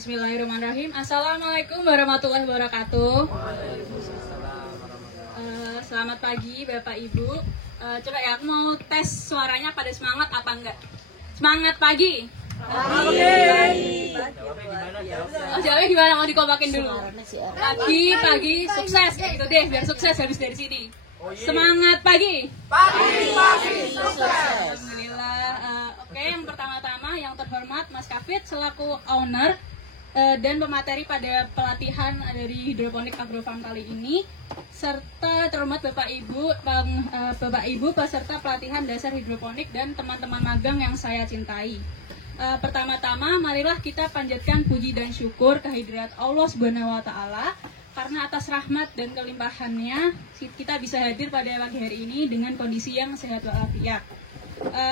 Bismillahirrahmanirrahim. Assalamualaikum warahmatullahi wabarakatuh. Selamat pagi Bapak Ibu. Coba ya, aku mau tes suaranya pada semangat apa enggak? Semangat pagi. Jawabnya gimana? Mau dikompakin dulu. Pagi, sukses kayak gitu deh, biar sukses habis dari sini. Semangat pagi. Pagi, sukses. Alhamdulillah. Oke, yang pertama-tama yang terhormat Mas Kafid selaku owner dan pemateri pada pelatihan dari hidroponik agrofarm kali ini, serta terhormat Bapak Ibu peserta pelatihan dasar hidroponik dan teman-teman magang yang saya cintai. Pertama-tama marilah kita panjatkan puji dan syukur kehadirat Allah Subhanahu wa taala karena atas rahmat dan kelimpahannya kita bisa hadir pada pagi hari ini dengan kondisi yang sehat walafiat.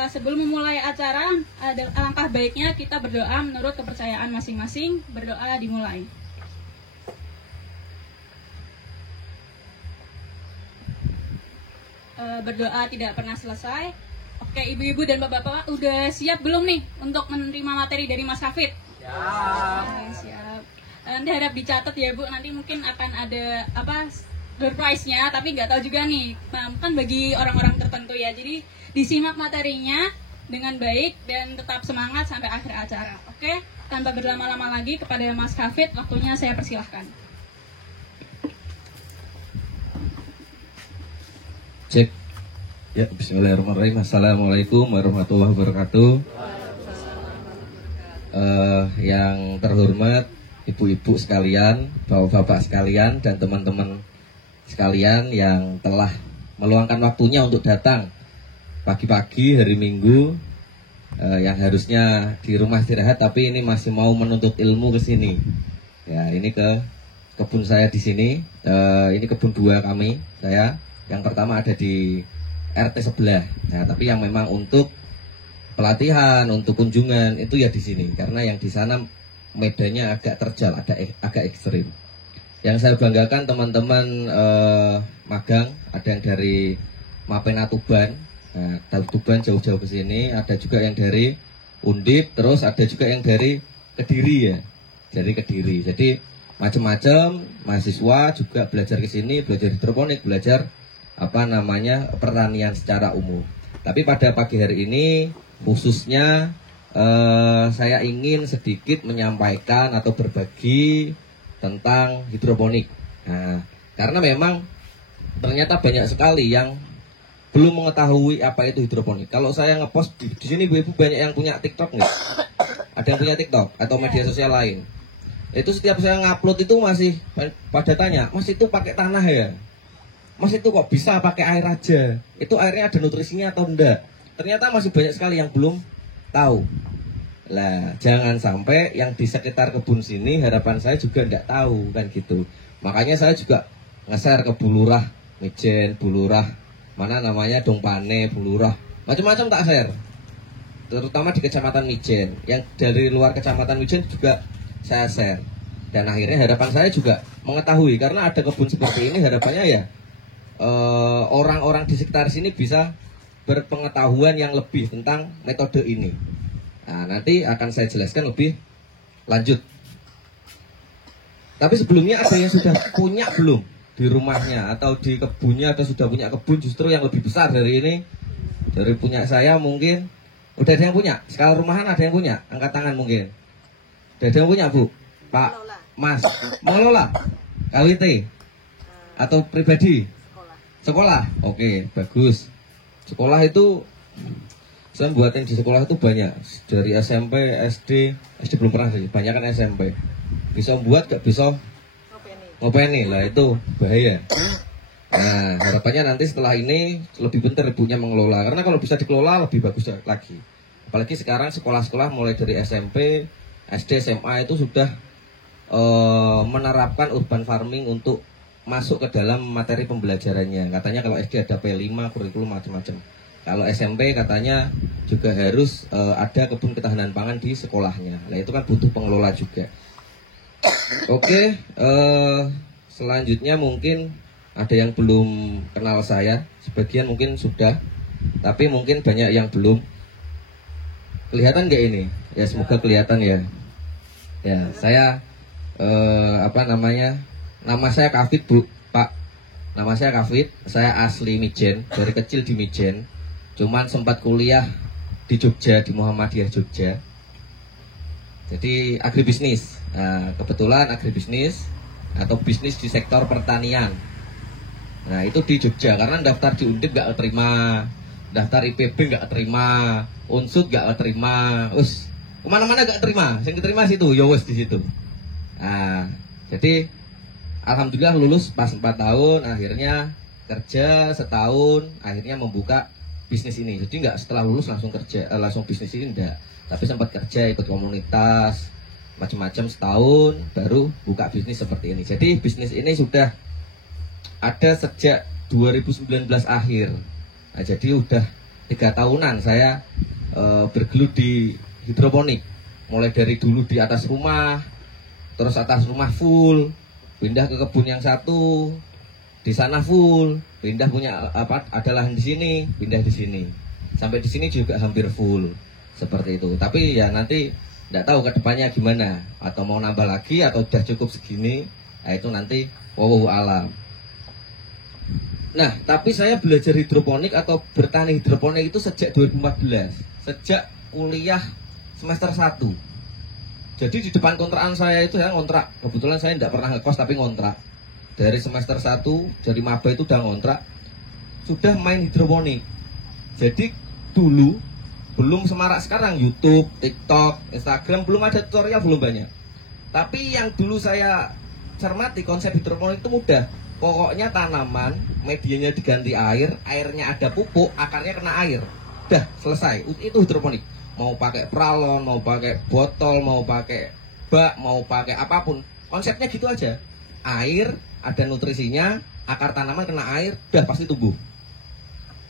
Sebelum memulai acara, alangkah baiknya kita berdoa menurut kepercayaan masing-masing. Berdoa dimulai. Berdoa tidak pernah selesai. Oke, ibu-ibu dan bapak-bapak udah siap belum nih untuk menerima materi dari Mas Hafid? Siap. Nanti harap dicatat ya Bu, nanti mungkin akan ada door prize-nya, tapi nggak tahu juga nih, kan bagi orang-orang tertentu ya. Jadi disimak materinya dengan baik dan tetap semangat sampai akhir acara. Oke, tanpa berlama-lama lagi kepada Mas Hafid, waktunya saya persilahkan. Cek. Ya, bismillahirrahmanirrahim. Assalamualaikum warahmatullahi wabarakatuh. Yang terhormat ibu-ibu sekalian, bapak-bapak sekalian, dan teman-teman sekalian yang telah meluangkan waktunya untuk datang pagi-pagi hari Minggu, yang harusnya di rumah istirahat tapi ini masih mau menuntut ilmu ke sini. Ya, ini ke kebun saya di sini. Ini kebun dua kami. Saya yang pertama ada di RT sebelah. Nah, tapi yang memang untuk pelatihan, untuk kunjungan itu ya di sini karena yang di sana medannya agak terjal, agak ekstrim. Yang saya banggakan teman-teman magang, ada yang dari Mapena Tuban, Tuban jauh-jauh ke sini, ada juga yang dari Undip, terus ada juga yang dari Kediri ya, dari Kediri. Jadi macam-macam mahasiswa juga belajar ke sini, belajar hidroponik, belajar pertanian secara umum. Tapi pada pagi hari ini khususnya saya ingin sedikit menyampaikan atau berbagi tentang hidroponik. Nah, karena memang ternyata banyak sekali yang belum mengetahui apa itu hidroponik. Kalau saya ngepost di sini ibu-ibu banyak yang punya TikTok nih. Ada yang punya TikTok atau media sosial lain. Itu setiap saya ngupload itu masih pada tanya, "Mas itu pakai tanah ya? Mas itu kok bisa pakai air aja? Itu airnya ada nutrisinya atau enggak?" Ternyata masih banyak sekali yang belum tahu. Lah, jangan sampai yang di sekitar kebun sini harapan saya juga enggak tahu kan gitu. Makanya saya juga nge-share ke Bulurah Mijen, Bulurah Dongpane, Bulurah, macam-macam tak share. Terutama di Kecamatan Mijen. Yang dari luar Kecamatan Mijen juga saya share. Dan akhirnya harapan saya juga mengetahui karena ada kebun seperti ini, harapannya ya orang-orang di sekitar sini bisa berpengetahuan yang lebih tentang metode ini. Nah, nanti akan saya jelaskan lebih lanjut. Tapi sebelumnya ada yang sudah punya belum di rumahnya atau di kebunnya, atau sudah punya kebun justru yang lebih besar dari ini, dari punya saya mungkin. Udah ada yang punya? Skala rumahan ada yang punya? Angkat tangan mungkin. Udah ada yang punya Bu? Pak, Mas, mengelola? KWT? Atau pribadi? Sekolah? Oke, bagus. Sekolah itu saya buatin di sekolah itu banyak, dari SMP, SD belum pernah sih, banyak kan SMP. Bisa buat gak bisa ngopeni lah, itu bahaya. Nah, harapannya nanti setelah ini lebih pintar ibunya mengelola, karena kalau bisa dikelola lebih bagus lagi. Apalagi sekarang sekolah-sekolah mulai dari SMP, SD, SMA itu sudah menerapkan urban farming untuk masuk ke dalam materi pembelajarannya. Katanya kalau SD ada P5, kurikulum macam-macam. Kalau SMP katanya juga harus ada kebun ketahanan pangan di sekolahnya. Nah, itu kan butuh pengelola juga. Oke, selanjutnya mungkin ada yang belum kenal saya. Sebagian mungkin sudah, tapi mungkin banyak yang belum. Kelihatan nggak ini? Ya, semoga kelihatan ya. Ya, saya nama saya Kafid, Bu, Pak. Nama saya Kafid, saya asli Mijen, dari kecil di Mijen. Cuman sempat kuliah di Jogja, di Muhammadiyah Jogja. Jadi agribisnis. Nah, kebetulan agribisnis atau bisnis di sektor pertanian. Nah, itu di Jogja karena daftar di Undip gak terima, daftar IPB gak terima, Unsud gak terima, kemana-mana gak terima. Yang diterima situ, ya wes di situ. Nah, jadi alhamdulillah lulus pas 4 tahun, akhirnya kerja setahun, akhirnya membuka bisnis ini. Jadi nggak setelah lulus langsung kerja, langsung bisnis ini enggak. Tapi sempat kerja, ikut komunitas, macam-macam setahun, baru buka bisnis seperti ini. Jadi bisnis ini sudah ada sejak 2019 akhir. Nah, jadi udah 3 tahunan saya bergelut di hidroponik. Mulai dari dulu di atas rumah, terus atas rumah full, pindah ke kebun yang satu, di sana full, pindah punya ada lahan di sini, pindah di sini, sampai di sini juga hampir full seperti itu. Tapi ya nanti tidak tahu ke depannya gimana, atau mau nambah lagi atau udah cukup segini, nah itu nanti wallahu alam. Nah, tapi saya belajar hidroponik atau bertani hidroponik itu sejak 2014, sejak kuliah semester 1. Jadi di depan kontrakan saya itu saya ngontrak. Kebetulan saya tidak pernah ngekos tapi ngontrak. Dari semester 1, dari maba itu udah ngontrak. Sudah main hidroponik. Jadi dulu belum semarak sekarang YouTube, TikTok, Instagram, belum ada tutorial, belum banyak. Tapi yang dulu saya cermati konsep hidroponik itu mudah. Pokoknya tanaman, medianya diganti air, airnya ada pupuk, akarnya kena air. Udah selesai. Itu hidroponik. Mau pakai pralon, mau pakai botol, mau pakai bak, mau pakai apapun, konsepnya gitu aja. Air, ada nutrisinya, akar tanaman kena air, udah pasti tumbuh.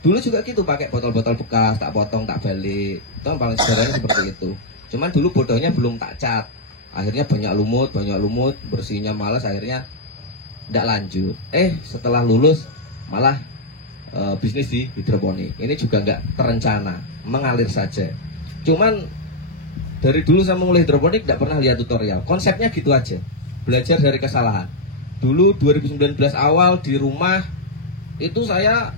Dulu juga gitu, pakai botol-botol bekas, tak potong, tak balik. Itu yang paling sederhana seperti itu. Cuman dulu bodohnya belum tak cat. Akhirnya banyak lumut, bersihnya malas, akhirnya tidak lanjut. Setelah lulus malah bisnis di hidroponik. Ini juga nggak terencana, mengalir saja. Cuman dari dulu saya mulai hidroponik tidak pernah lihat tutorial. Konsepnya gitu aja. Belajar dari kesalahan. Dulu 2019 awal di rumah itu saya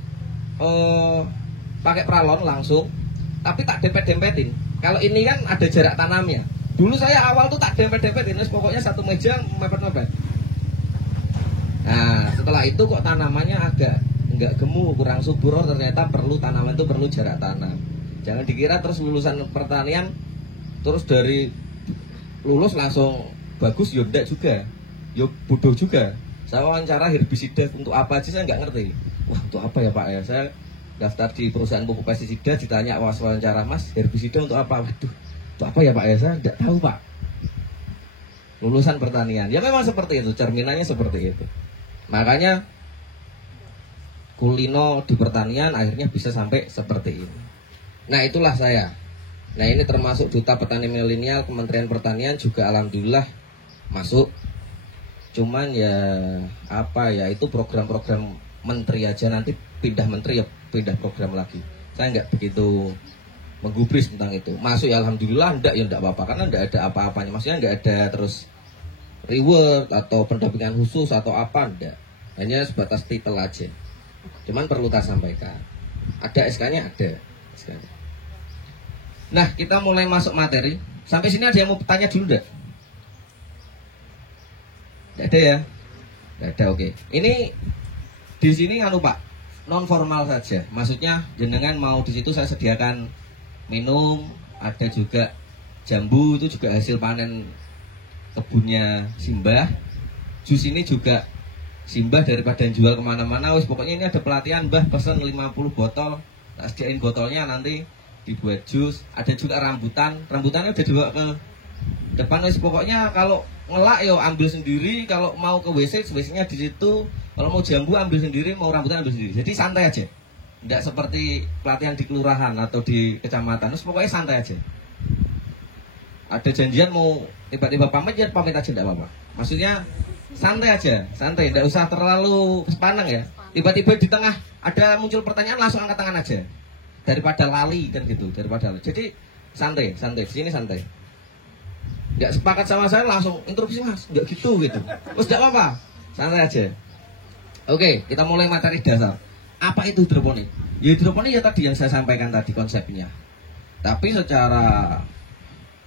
pakai pralon langsung, tapi tak dempet-dempetin. Kalau ini kan ada jarak tanamnya. Dulu saya awal tuh tak dempet-dempetin, pokoknya satu meja mepet-mepet. Nah, setelah itu kok tanamannya agak nggak gemuk, kurang subur. Ternyata tanaman itu perlu jarak tanam. Jangan dikira terus lulusan pertanian terus dari lulus langsung bagus, ya enggak juga, ya bodoh juga. Saya wawancara herbisida untuk apa aja saya nggak ngerti. Wah, untuk apa ya Pak ya? Saya daftar di perusahaan pupuk pestisida, ditanya wawancara, Mas, herbisida untuk apa? Waduh, untuk apa ya Pak ya? Saya nggak tahu Pak. Lulusan pertanian, ya memang seperti itu, cerminannya seperti itu. Makanya kulino di pertanian akhirnya bisa sampai seperti ini. Nah, itulah saya. Nah, ini termasuk Duta Petani Milenial Kementerian Pertanian juga alhamdulillah masuk. Cuman ya itu program-program menteri aja, nanti pindah menteri ya pindah program lagi. Saya nggak begitu menggubris tentang itu. Masuk ya alhamdulillah, enggak ya enggak apa-apa karena enggak ada apa-apanya. Maksudnya enggak ada terus reward atau pendampingan khusus atau apa, enggak. Hanya sebatas titel aja. Cuman perlu saya sampaikan. Ada SK-nya, ada SK-nya. Nah, kita mulai masuk materi. Sampai sini ada yang mau tanya dulu enggak? Enggak ada ya? Enggak ada, oke. Ini di sini Pak, non formal saja. Maksudnya jenengan mau di situ saya sediakan minum, ada juga jambu, itu juga hasil panen kebunnya Simbah. Jus ini juga Simbah, daripada jual kemana-mana, pokoknya ini ada pelatihan, Mbah pesen 50 botol, tak sediain botolnya nanti dibuat jus. Ada juga rambutannya udah dibawa ke depan, pokoknya kalau ngelak yo ambil sendiri, kalau mau ke WC-nya di situ, kalau mau jambu ambil sendiri, mau rambutan ambil sendiri. Jadi santai aja. Tidak seperti pelatihan di kelurahan atau di kecamatan. Pokoknya santai aja. Ada janjian mau tiba-tiba pamit, ya pamit aja, tidak apa-apa. Maksudnya santai aja, santai. Tidak usah terlalu sepanang ya. Tiba-tiba di tengah ada muncul pertanyaan, langsung angkat tangan aja. Daripada lali kan gitu, Jadi santai. Di sini santai. nggak sepakat sama saya langsung interupsi mas, nggak gitu. Terus nggak apa-apa, santai aja. Oke, kita mulai materi dasar. Apa itu hidroponik? Ya hidroponik ya tadi yang saya sampaikan tadi konsepnya. Tapi secara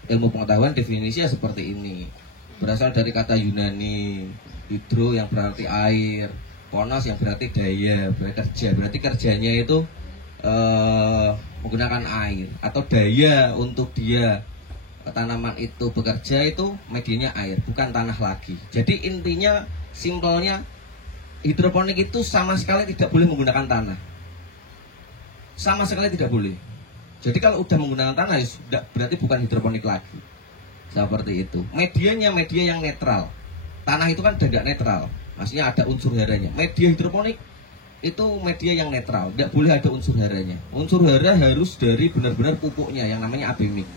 ilmu pengetahuan definisinya seperti ini. Berasal dari kata Yunani, hidro yang berarti air, ponos yang berarti daya, berarti kerja. Berarti kerjanya itu menggunakan air atau daya untuk dia tanaman itu bekerja itu medianya air, bukan tanah lagi. Jadi intinya simpelnya hidroponik itu sama sekali tidak boleh menggunakan tanah. Sama sekali tidak boleh. Jadi kalau udah menggunakan tanah ya sudah, berarti bukan hidroponik lagi. Seperti itu. Medianya media yang netral. Tanah itu kan tidak netral. Maksudnya ada unsur haranya. Media hidroponik itu media yang netral, tidak boleh ada unsur haranya. Unsur hara harus dari benar-benar pupuknya yang namanya abemik.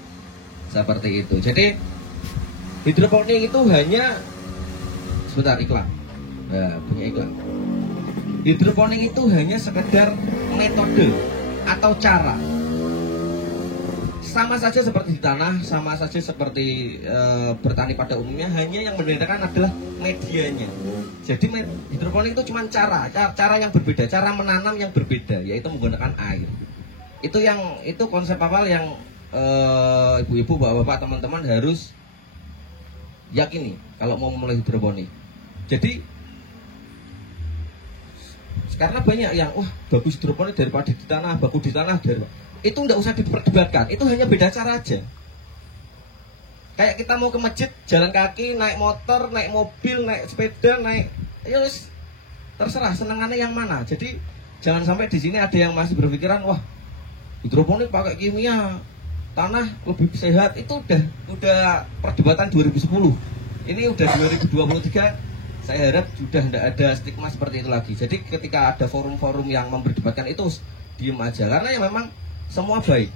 Seperti itu. Jadi hidroponik itu hanya sebentar iklan. Nah, punya iklan. Hidroponik itu hanya sekedar metode atau cara. Sama saja seperti di tanah, sama saja seperti bertani pada umumnya, hanya yang membedakan adalah medianya. Jadi hidroponik itu cuma cara yang berbeda, cara menanam yang berbeda, yaitu menggunakan air. Itu konsep awal yang ibu-ibu, bapak-bapak, teman-teman harus yakini kalau mau memulai hidroponik. Jadi karena banyak yang bagus hidroponik daripada di tanah, bagus di tanah itu nggak usah diperdebatkan, itu hanya beda cara aja. Kayak kita mau ke masjid, jalan kaki, naik motor, naik mobil, naik sepeda, ya terserah senangannya yang mana. Jadi jangan sampai di sini ada yang masih berpikiran hidroponik pakai kimia, tanah lebih sehat. Itu udah perdebatan 2010. Ini udah 2023. Saya harap sudah tidak ada stigma seperti itu lagi. Jadi ketika ada forum-forum yang memperdebatkan itu, diem aja. Karena ya memang semua baik,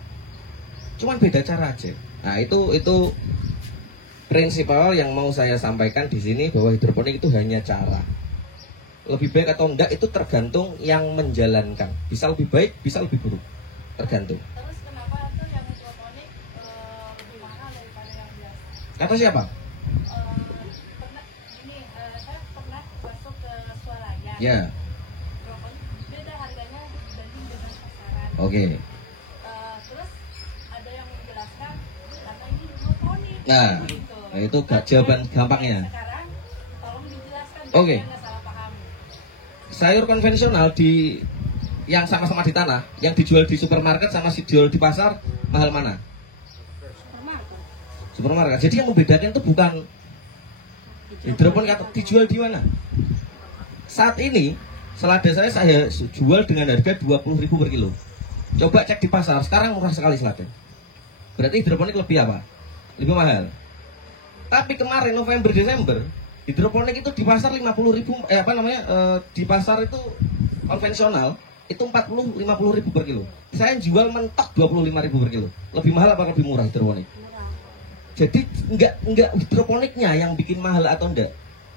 cuman beda cara aja. Nah itu prinsip awal yang mau saya sampaikan di sini, bahwa hidroponik itu hanya cara. Lebih baik atau enggak itu tergantung yang menjalankan. Bisa lebih baik, bisa lebih buruk, tergantung. Terus kenapa tuh yang hidroponik lebih mahal daripada yang biasa? Kata siapa? Saya pernah masuk ke swalayan. Ya. Hidroponik beda harganya dibanding dengan pasaran. Oke. Terus ada yang menjelaskan karena ini hidroponik. Nah, gitu. itu jawaban gampangnya. Sekarang tolong dijelaskan Oke. biar nggak salah paham. Sayur konvensional yang sama-sama di tanah, yang dijual di supermarket sama dijual di pasar, mahal mana? Supermarket. Jadi yang membedakan itu bukan hidroponik atau dijual di mana. Saat ini selada saya jual dengan harga 20.000 per kilo. Coba cek di pasar, sekarang murah sekali selada. Berarti hidroponik lebih apa? Lebih mahal. Tapi kemarin November Desember hidroponik itu di pasar 50.000, di pasar itu konvensional itu 50-50.000 per kilo. Saya jual mentok 25.000 per kilo. Lebih mahal apa lebih murah hidroponik? Jadi enggak hidroponiknya yang bikin mahal atau enggak.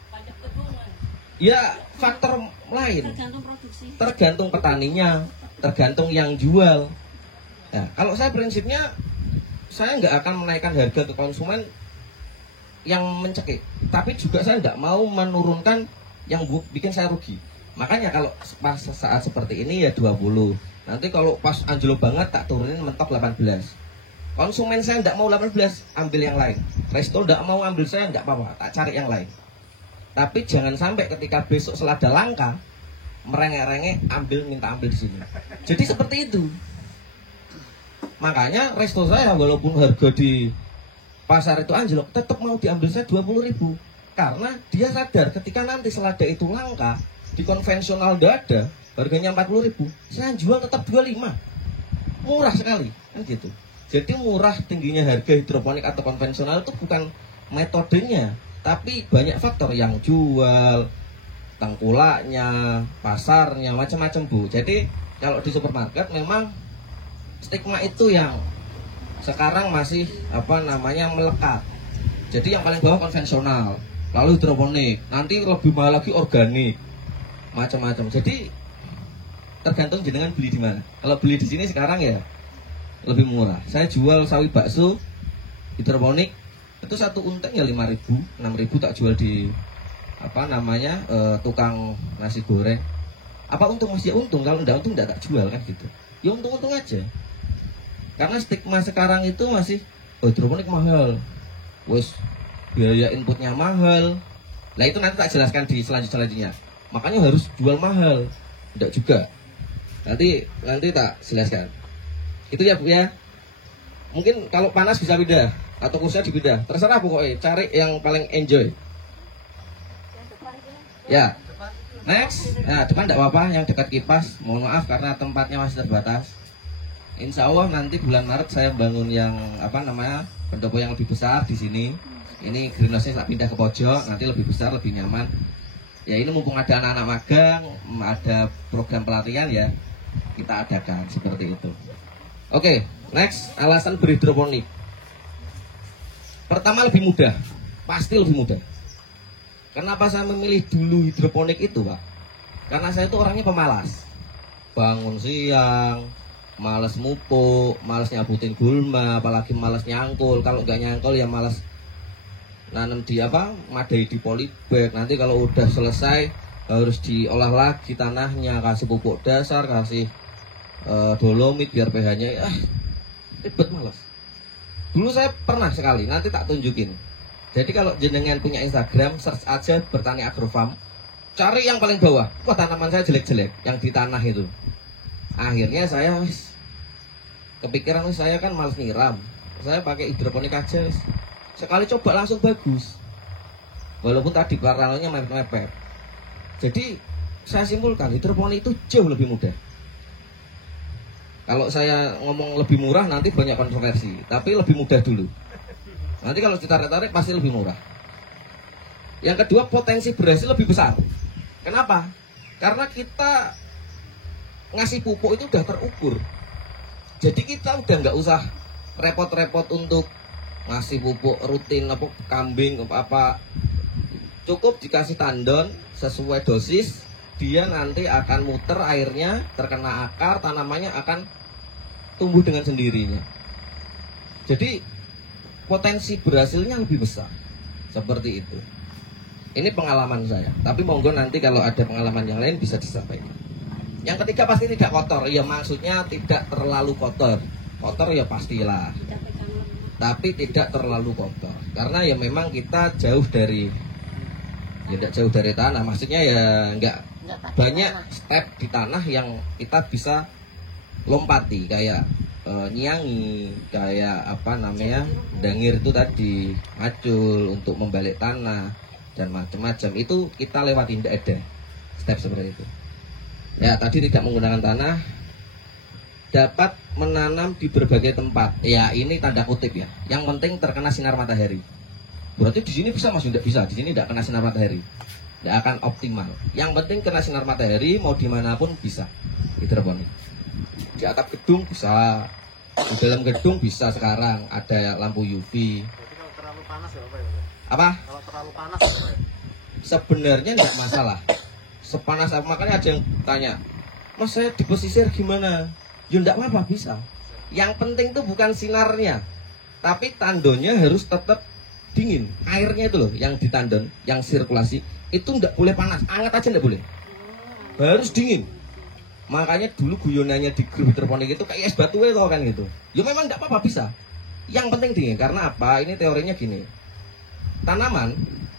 Pajak gedungan. Ya faktor lain. Tergantung produksi. Tergantung petaninya, tergantung yang jual. Nah, kalau saya prinsipnya saya nggak akan menaikkan harga ke konsumen yang mencekik, tapi juga saya nggak mau menurunkan yang bikin saya rugi. Makanya kalau pas saat seperti ini ya 20. Nanti kalau pas anjlok banget tak turunin mentok 18. Konsumen saya nggak mau 18, ambil yang lain. Resto nggak mau ambil saya, nggak apa-apa, tak cari yang lain. Tapi jangan sampai ketika besok selada langka merengek-rengek minta ambil di sini. Jadi seperti itu. Makanya resto saya walaupun harga di pasar itu anjlok, tetap mau diambil saya 20.000. Karena dia sadar ketika nanti selada itu langka, di konvensional nggak ada, harganya 40.000, saya jual tetap 25. Murah sekali, kan gitu. Jadi murah tingginya harga hidroponik atau konvensional itu bukan metodenya, tapi banyak faktor yang jual, tengkulaknya, pasarnya, macam-macam Bu. Jadi kalau di supermarket memang stigma itu yang sekarang masih melekat. Jadi yang paling bawah konvensional, lalu hidroponik, nanti lebih mahal lagi organik, macam-macam. Jadi tergantung jenengan beli di mana. Kalau beli di sini sekarang ya lebih murah. Saya jual sawi bakso hidroponik itu itu satu untek ya 5.000, 6.000 tak jual di apa namanya tukang nasi goreng. Apa untung? Mas ya untung, kalau enggak untung enggak tak jual kan gitu. Ya untung-untung aja. Karena stigma sekarang itu masih hidroponik mahal. Wes biaya inputnya mahal. Nah itu nanti tak jelaskan di selanjutnya. Makanya harus jual mahal. Enggak juga. Nanti tak jelaskan. Itu ya Bu ya. Mungkin kalau panas bisa pindah atau kursinya dipindah. Terserah pokoknya, cari yang paling enjoy. Ya. Next. Nah, depan enggak apa-apa, yang dekat kipas. Mohon maaf karena tempatnya masih terbatas. Insya Allah nanti bulan Maret saya bangun yang apa namanya pendopo yang lebih besar di sini. Ini greenhouse-nya saya pindah ke pojok, nanti lebih besar, lebih nyaman. Ya ini mumpung ada anak-anak magang, ada program pelatihan ya, kita adakan seperti itu. Oke, next, alasan berhidroponik. Pertama lebih mudah, pasti lebih mudah. Kenapa saya memilih dulu hidroponik itu Pak? Karena saya itu orangnya pemalas. Bangun siang, males mupuk, males nyabutin gulma, apalagi males nyangkul. Kalau nggak nyangkul ya males nanam di apa, madai di polybag. Nanti kalau udah selesai harus diolah lagi tanahnya, kasih pupuk dasar, kasih dolomit biar pH-nya ribet males. Dulu saya pernah sekali, nanti tak tunjukin. Jadi kalau jenengan punya Instagram, search aja Bertani Agrofarm, cari yang paling bawah. Wah tanaman saya jelek-jelek yang di tanah itu. Akhirnya saya kepikiran saya kan males nyiram, saya pakai hidroponik aja. Sekali coba langsung bagus. Walaupun tadi paralelnya mepet-mepet. Jadi saya simpulkan hidroponik itu jauh lebih mudah. Kalau saya ngomong lebih murah nanti banyak kontroversi, tapi lebih mudah dulu. Nanti kalau ditarik-tarik pasti lebih murah. Yang kedua, potensi berhasil lebih besar. Kenapa? Karena kita ngasih pupuk itu udah terukur. Jadi kita udah nggak usah repot-repot untuk ngasih pupuk rutin apa kambing apa. Cukup dikasih tandon sesuai dosis, dia nanti akan muter airnya, terkena akar, tanamannya akan tumbuh dengan sendirinya. Jadi potensi berhasilnya lebih besar. Seperti itu. Ini pengalaman saya. Tapi monggo nanti kalau ada pengalaman yang lain bisa disampaikan. Yang ketiga pasti tidak kotor. Ya maksudnya tidak terlalu kotor. Kotor ya pastilah. Tapi tidak terlalu kotor. Karena ya memang kita jauh dari, ya tidak jauh dari tanah. Maksudnya ya enggak banyak step di tanah yang kita bisa lompati. Kayak nyiangi, kayak apa namanya, dangir itu tadi, macul untuk membalik tanah dan macam-macam. Itu kita lewatin, tidak ada step seperti itu. Ya tadi tidak menggunakan tanah, dapat menanam di berbagai tempat. Ya ini tanda kutip ya. Yang penting terkena sinar matahari. Berarti di sini bisa Mas? Tidak bisa. Di sini tidak kena sinar matahari, tidak akan optimal. Yang penting kena sinar matahari, mau dimanapun bisa hidroponik. Di atap gedung bisa, di dalam gedung bisa sekarang ada lampu UV. Jadi kalau terlalu panas ya apa ya? Apa? Kalau terlalu panas apa ya? Sebenarnya enggak masalah. Sepanas apa, makanya ada yang tanya, Mas saya di pesisir gimana? Ya enggak apa-apa, bisa. Yang penting itu bukan sinarnya, tapi tandonnya harus tetap dingin. Airnya itu loh yang ditandon, yang sirkulasi itu enggak boleh panas, hangat aja enggak boleh. Harus dingin. Makanya dulu guyonannya di grup hidroponik itu kayak es batu itu kan gitu. Ya memang enggak apa-apa, bisa. Yang penting dingin. Karena apa? Ini teorinya gini. Tanaman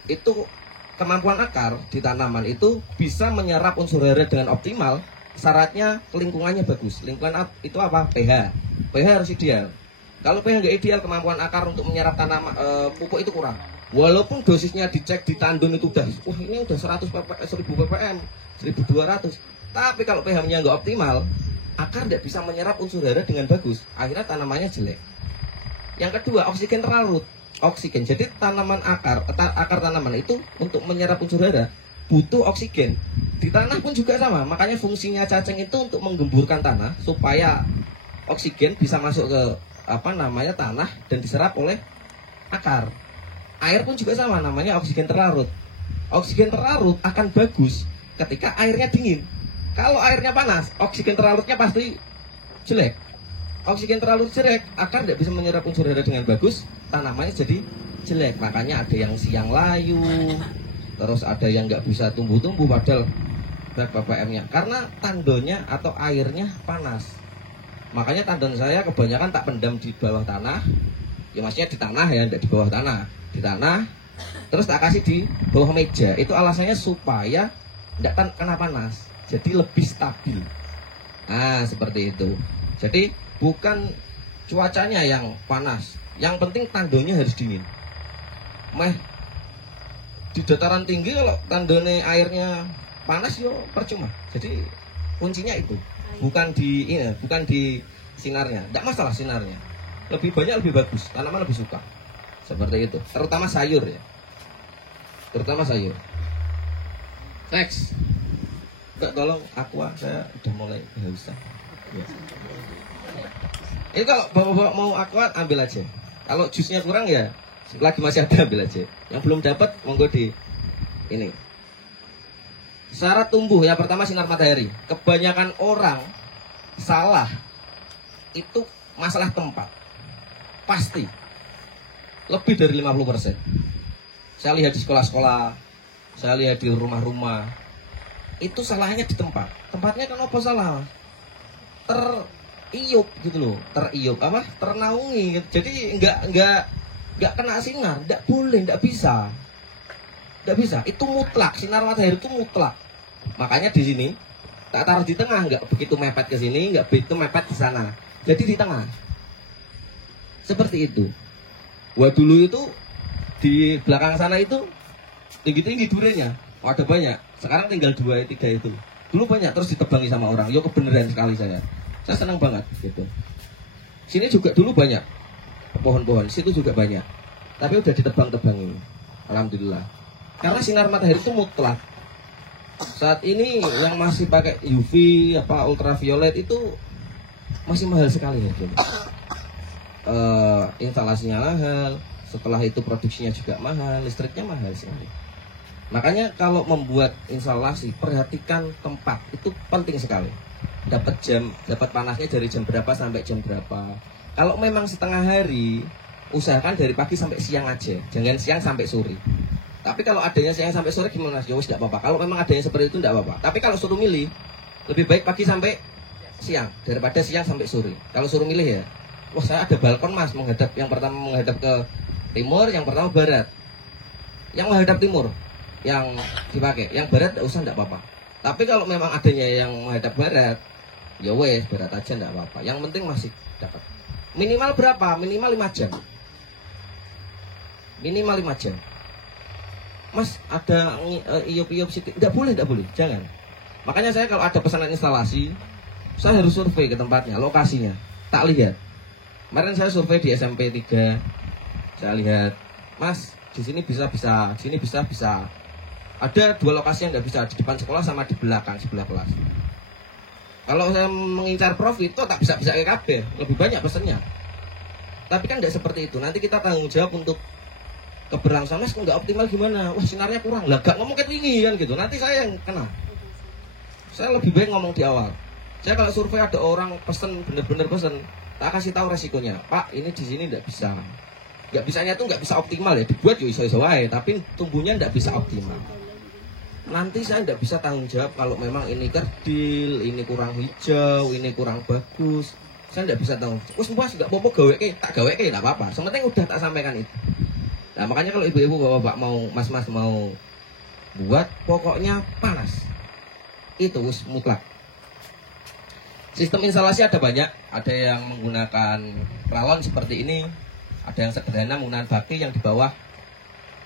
itu, kemampuan akar di tanaman itu bisa menyerap unsur hara dengan optimal. Syaratnya lingkungannya bagus. Lingkungan itu apa? pH. pH harus ideal. Kalau pH nggak ideal, kemampuan akar untuk menyerap tanaman pupuk itu kurang. Walaupun dosisnya dicek di tandon itu udah, wah ini udah 1000 ppm, 1200. Tapi kalau pH-nya nggak optimal, akar tidak bisa menyerap unsur hara dengan bagus. Akhirnya tanamannya jelek. Yang kedua, oksigen terlarut. Oksigen. Jadi tanaman akar tanaman itu untuk menyerap unsur hara butuh oksigen. Di tanah pun juga sama. Makanya fungsinya cacing itu untuk menggemburkan tanah supaya oksigen bisa masuk ke apa namanya tanah dan diserap oleh akar. Air pun juga sama, namanya oksigen terlarut. Oksigen terlarut akan bagus ketika airnya dingin. Kalau airnya panas, oksigen terlarutnya pasti jelek. Oksigen terlalu jelek, akar tidak bisa menyerap unsur hara dengan bagus, tanamannya jadi jelek. Makanya ada yang siang layu, terus ada yang nggak bisa tumbuh-tumbuh padahal BBM-nya karena tandonnya atau airnya panas. Makanya tandon saya kebanyakan tak pendam di bawah tanah. Ya maksudnya di tanah ya, tidak di bawah tanah. Di tanah, terus tak kasih di bawah meja. Itu alasannya supaya tidak kena panas. Jadi lebih stabil. Nah, seperti itu. Jadi bukan cuacanya yang panas. Yang penting tandonnya harus dingin. Di dataran tinggi kalau tandone airnya panas yo percuma. Jadi kuncinya itu. Bukan di sinarnya. Tidak masalah sinarnya. Lebih banyak lebih bagus, tanaman lebih suka. Seperti itu, terutama sayur ya. Terutama sayur. Next. Mbak tolong aqua, saya udah mulai kehausan. Ya. Ini kalau bapak-bapak mau aqua ambil aja. Kalau jusnya kurang ya lagi masih ada ambil aja. Yang belum dapat monggo di ini. Syarat tumbuh yang pertama sinar matahari. Kebanyakan orang salah itu masalah tempat. Pasti lebih dari 50%. Saya lihat di sekolah-sekolah, saya lihat di rumah-rumah, itu salahnya di tempat. Tempatnya kenapa salah? Teriup gitu loh, ternaungi. Jadi nggak kena sinar, nggak boleh, nggak bisa. Itu mutlak, sinar matahari itu mutlak. Makanya di sini tak taruh di tengah, nggak begitu mepet ke sini, nggak begitu mepet ke sana. Jadi di tengah. Seperti itu. Wah dulu itu di belakang sana itu tinggi-tinggi duriannya. Ada banyak. Sekarang tinggal 2-3 itu. Dulu banyak terus ditebangi sama orang. Yo kebenaran sekali saya. Saya senang banget gitu. Sini juga dulu banyak pohon-pohon. Situ juga banyak. Tapi udah ditebang-tebangin. Alhamdulillah. Karena sinar matahari itu mutlak. Saat ini yang masih pakai UV ultraviolet itu masih mahal sekali ya. Instalasinya mahal, setelah itu produksinya juga mahal, listriknya mahal sekali. Makanya kalau membuat instalasi perhatikan tempat, itu penting sekali. Dapat panasnya dari jam berapa sampai jam berapa. Kalau memang setengah hari, usahakan dari pagi sampai siang aja, jangan siang sampai sore. Tapi kalau adanya siang sampai sore gimana? Ya wis tidak apa-apa. Kalau memang adanya seperti itu tidak apa-apa. Tapi kalau suruh milih, lebih baik pagi sampai siang daripada siang sampai sore. Kalau suruh milih ya. Wah saya ada balkon mas, yang pertama menghadap ke timur, yang pertama barat. Yang menghadap timur yang dipakai, yang barat tidak usah, tidak apa-apa. Tapi kalau memang adanya yang menghadap barat, ya wes barat aja tidak apa-apa. Yang penting masih dapat. Minimal berapa? Minimal 5 jam. Minimal 5 jam. Mas ada iup-iup situ, tidak boleh, jangan. Makanya saya kalau ada pesanan instalasi, saya harus survei ke tempatnya, lokasinya, tak lihat. Kemarin saya survei di SMP 3. Saya lihat, Mas, di sini bisa, di sini bisa. Ada 2 lokasi yang nggak bisa, di depan sekolah sama di belakang sebelah kelas. Kalau saya mengincar profit, kok tak bisa ke KB, lebih banyak pesennya. Tapi kan nggak seperti itu. Nanti kita tanggung jawab untuk keberlangsungan. Mas, nggak optimal gimana? Wah, sinarnya kurang. Lah, gak ngomong kayak gini kan gitu. Nanti saya yang kena. Saya lebih baik ngomong di awal. Saya kalau survei ada orang pesen, bener-bener pesen, tak kasih tahu resikonya. Pak, ini di sini nggak bisa. Nggak bisanya tuh nggak bisa optimal ya. Dibuat yo iso-iso wae, tapi tumbuhnya nggak bisa optimal. Nanti saya nggak bisa tanggung jawab kalau memang ini kerdil, ini kurang hijau, ini kurang bagus. Saya nggak bisa tanggung. Wes puas nggak apa-apa gaweke, tak gaweke nggak apa-apa. Sementing udah tak sampaikan itu. Nah makanya kalau ibu-ibu bapak mau mas-mas mau buat, pokoknya panas. Itu wis mutlak. Sistem instalasi ada banyak, ada yang menggunakan pralon seperti ini, ada yang sederhana menggunakan baki yang di bawah,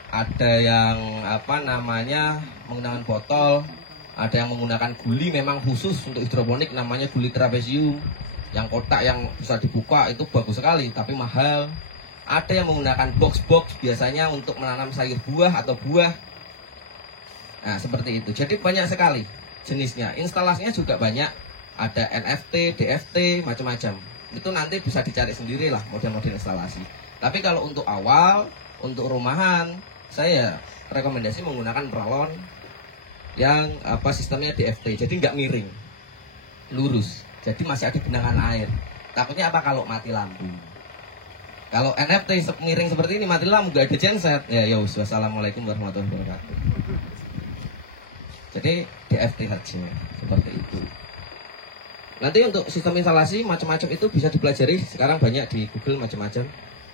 ada yang menggunakan botol, ada yang menggunakan guli memang khusus untuk hidroponik namanya guli trapesium, yang kotak yang bisa dibuka itu bagus sekali tapi mahal. Ada yang menggunakan box-box biasanya untuk menanam sayur buah atau buah. Nah seperti itu, jadi banyak sekali jenisnya, instalasinya juga banyak. Ada NFT, DFT, macam-macam. Itu nanti bisa dicari sendiri lah model-model instalasi. Tapi kalau untuk awal, untuk rumahan, saya rekomendasi menggunakan pralon yang sistemnya DFT. Jadi nggak miring, lurus. Jadi masih ada genangan air. Takutnya kalau mati lampu. Kalau NFT miring seperti ini mati lampu gak ada genset. Ya wassalamualaikum warahmatullahi wabarakatuh. Jadi DFT saja seperti itu. Nanti untuk sistem instalasi macam-macam itu bisa dipelajari. Sekarang banyak di Google macam-macam.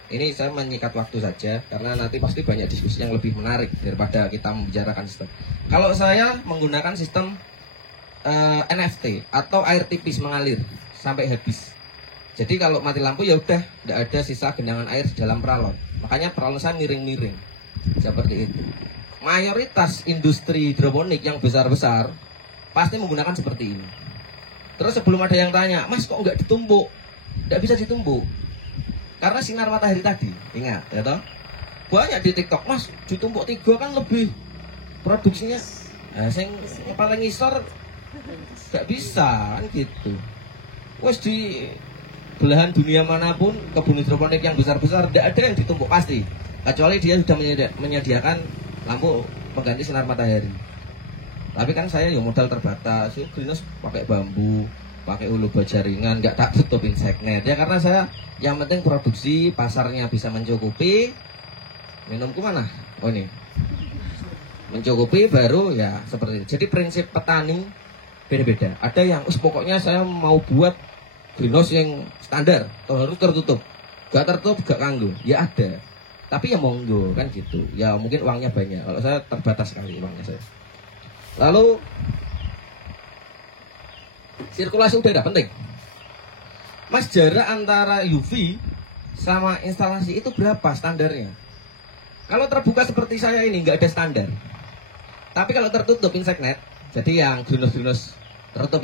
Ini saya menyikat waktu saja karena nanti pasti banyak diskusi yang lebih menarik daripada kita membicarakan sistem. Kalau saya menggunakan sistem NFT atau air tipis mengalir sampai habis. Jadi kalau mati lampu ya udah tidak ada sisa genangan air di dalam peralon. Makanya peralon saya miring-miring seperti itu. Mayoritas industri hidroponik yang besar-besar pasti menggunakan seperti ini. Terus sebelum ada yang tanya, Mas kok nggak ditumbuk? Nggak bisa ditumbuk karena sinar matahari tadi. Ingat ya toh? Banyak di TikTok, Mas ditumbuk 3 kan lebih produksinya. Nah, yang paling ngisor nggak bisa kan gitu. Wes di belahan dunia manapun kebun hidroponik yang besar-besar tidak ada yang ditumbuk pasti, kecuali dia sudah menyediakan lampu pengganti sinar matahari. Tapi kan saya ya modal terbatas, greenhouse pakai bambu, pakai ulu bajaringan, nggak tak tutup insect net ya, karena saya yang penting produksi, pasarnya bisa mencukupi. Minumku mana? Oh ini mencukupi baru ya seperti itu. Jadi prinsip petani beda-beda. Ada yang pokoknya saya mau buat greenhouse yang standar, harus tertutup, gak tertutup gak kanggo, ya ada. Tapi ya monggo kan gitu. Ya mungkin uangnya banyak. Kalau saya terbatas sekali uangnya saya. Lalu sirkulasi udara penting. Mas, jarak antara UV sama instalasi itu berapa standarnya? Kalau terbuka seperti saya ini nggak ada standar. Tapi kalau tertutup insect net, jadi yang greenhouse tertutup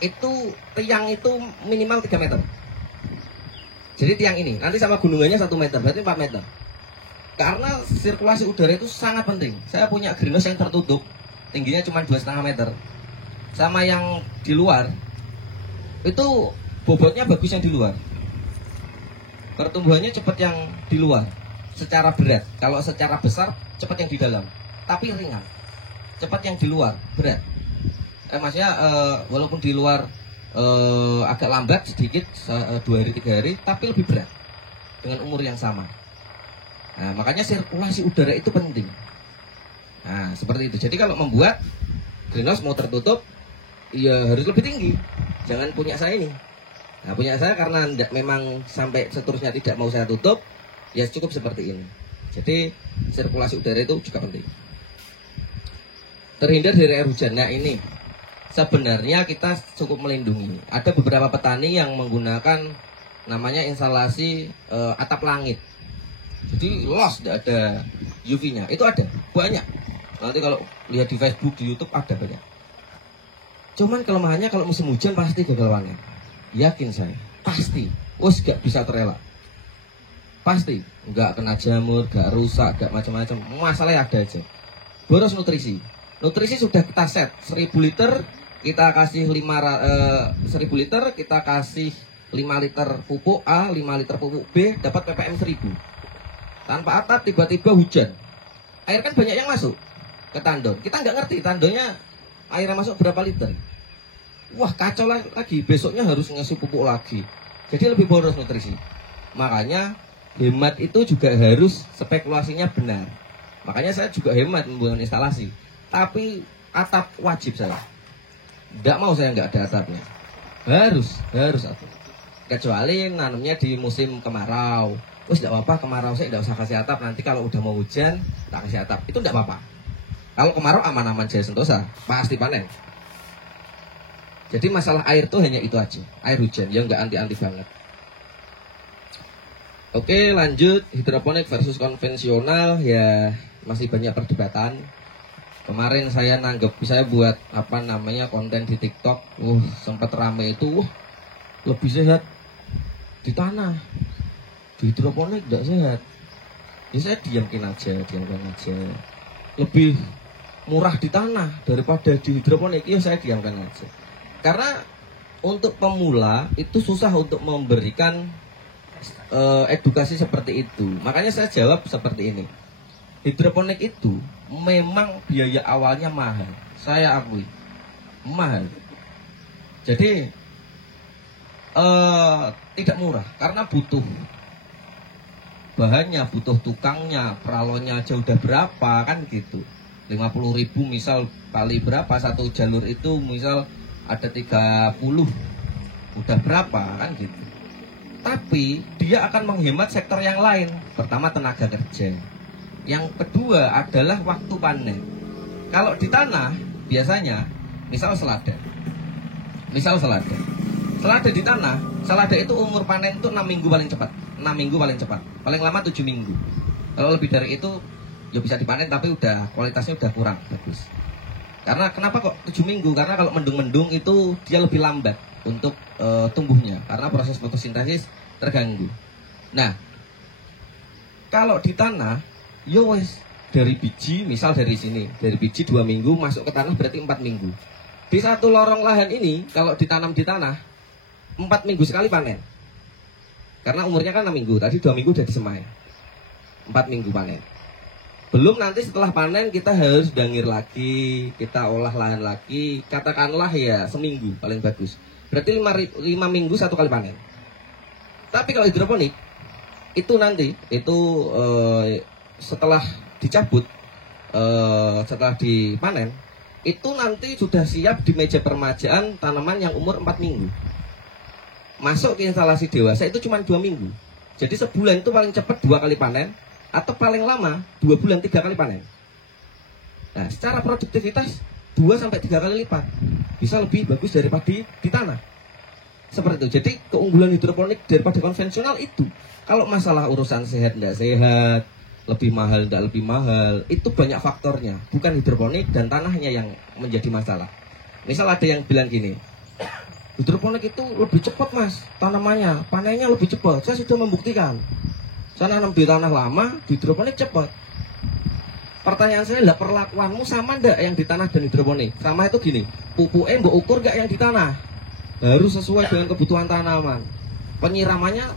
itu tiang itu minimal 3 meter. Jadi tiang ini nanti sama gunungannya 1 meter, berarti 4 meter. Karena sirkulasi udara itu sangat penting. Saya punya greenhouse yang tertutup, tingginya cuma 2,5 meter. Sama yang di luar, itu bobotnya bagus yang di luar. Pertumbuhannya cepat yang di luar, secara berat. Kalau secara besar, cepat yang di dalam. Tapi ringan. Cepat yang di luar, berat. Maksudnya walaupun di luar agak lambat sedikit, 2 hari 3 hari, tapi lebih berat dengan umur yang sama. Nah, makanya sirkulasi udara itu penting. Nah, seperti itu. Jadi kalau membuat greenhouse mau tertutup, ya harus lebih tinggi. Jangan punya saya ini. Nah, punya saya karena memang sampai seterusnya tidak mau saya tutup, ya cukup seperti ini. Jadi sirkulasi udara itu juga penting. Terhindar dari air hujan. Nah ini sebenarnya kita cukup melindungi. Ada beberapa petani yang menggunakan namanya instalasi atap langit. Jadi los, tidak ada UV-nya. Itu ada banyak. Nanti kalau lihat di Facebook, di YouTube ada banyak. Cuman kelemahannya kalau musim hujan pasti gagal panen. Yakin saya, pasti. Wes gak bisa terelak. Pasti, nggak kena jamur, gak rusak, gak macam-macam. Masalahnya ada aja. Boros nutrisi. Nutrisi sudah kita set 1000 liter, kita kasih 1000 liter, kita kasih 5 liter pupuk A, 5 liter pupuk B, dapat ppm 1000. Tanpa atap tiba-tiba hujan, air kan banyak yang masuk ke tandon. Kita nggak ngerti tandonnya airnya masuk berapa liter. Wah kacau lagi, besoknya harus ngasih pupuk lagi. Jadi lebih boros nutrisi. Makanya hemat itu juga harus spekulasinya benar. Makanya saya juga hemat membangun instalasi. Tapi atap wajib saya. Tidak mau saya nggak ada atapnya. Harus atap. Kecuali nanamnya di musim kemarau. Terus tidak apa-apa kemarau saya tidak usah kasih atap. Nanti kalau udah mau hujan tak kasih atap. Itu tidak apa-apa. Kalau kemarau aman-aman Jaya Sentosa pasti panen. Jadi masalah air tuh hanya itu aja. Air hujan yang nggak anti-anti banget. Oke lanjut, hidroponik versus konvensional ya masih banyak perdebatan. Kemarin saya buat konten di TikTok, sempat rame itu, lebih sehat di tanah, di hidroponik tidak sehat. Ya saya diamkan aja. Lebih murah di tanah daripada di hidroponik, ya saya diamkan aja. Karena untuk pemula itu susah untuk memberikan edukasi seperti itu. Makanya saya jawab seperti ini. Hidroponik itu memang biaya awalnya mahal. Saya akui mahal. Jadi tidak murah karena butuh bahannya, butuh tukangnya, peralonnya aja udah berapa kan gitu. 50.000 misal kali berapa, satu jalur itu misal ada 30, udah berapa kan gitu. Tapi dia akan menghemat sektor yang lain. Pertama tenaga kerja, yang kedua adalah waktu panen. Kalau di tanah biasanya misal selada di tanah, selada itu umur panen itu 6 minggu paling cepat. 6 minggu paling cepat, paling lama 7 minggu. Kalau lebih dari itu ya bisa dipanen tapi udah kualitasnya udah kurang bagus. Karena kenapa kok 7 minggu? Karena kalau mendung-mendung itu dia lebih lambat untuk tumbuhnya, karena proses fotosintesis terganggu. Nah, kalau di tanah, yo wes dari biji, misal dari sini, dari biji 2 minggu masuk ke tanah berarti 4 minggu. Di satu lorong lahan ini kalau ditanam di tanah 4 minggu sekali panen. Karena umurnya kan 6 minggu, tadi 2 minggu udah disemai, 4 minggu panen. Belum nanti setelah panen kita harus dangir lagi, kita olah lahan lagi, katakanlah ya seminggu paling bagus. Berarti 5 minggu satu kali panen. Tapi kalau hidroponik itu nanti itu setelah dicabut, setelah dipanen, itu nanti sudah siap di meja permajaan tanaman yang umur 4 minggu. Masuk ke instalasi dewasa itu cuma 2 minggu. Jadi sebulan itu paling cepat 2 kali panen, atau paling lama 2 bulan 3 kali panen. Nah, secara produktivitas 2-3 kali lipat, bisa lebih bagus daripada di tanah. Seperti itu. Jadi keunggulan hidroponik daripada konvensional itu, kalau masalah urusan sehat tidak sehat, lebih mahal tidak lebih mahal, itu banyak faktornya. Bukan hidroponik dan tanahnya yang menjadi masalah. Misal ada yang bilang gini, hidroponik itu lebih cepat mas, tanamannya, panennya lebih cepat. Saya sudah membuktikan. Saya nanam di tanah lama, di hidroponik cepat. Pertanyaan saya lah, perlakuanmu sama ndak yang di tanah dan hidroponik? Sama itu gini, pupuknya mbok ukur gak yang di tanah? Harus sesuai dengan kebutuhan tanaman. Penyiramannya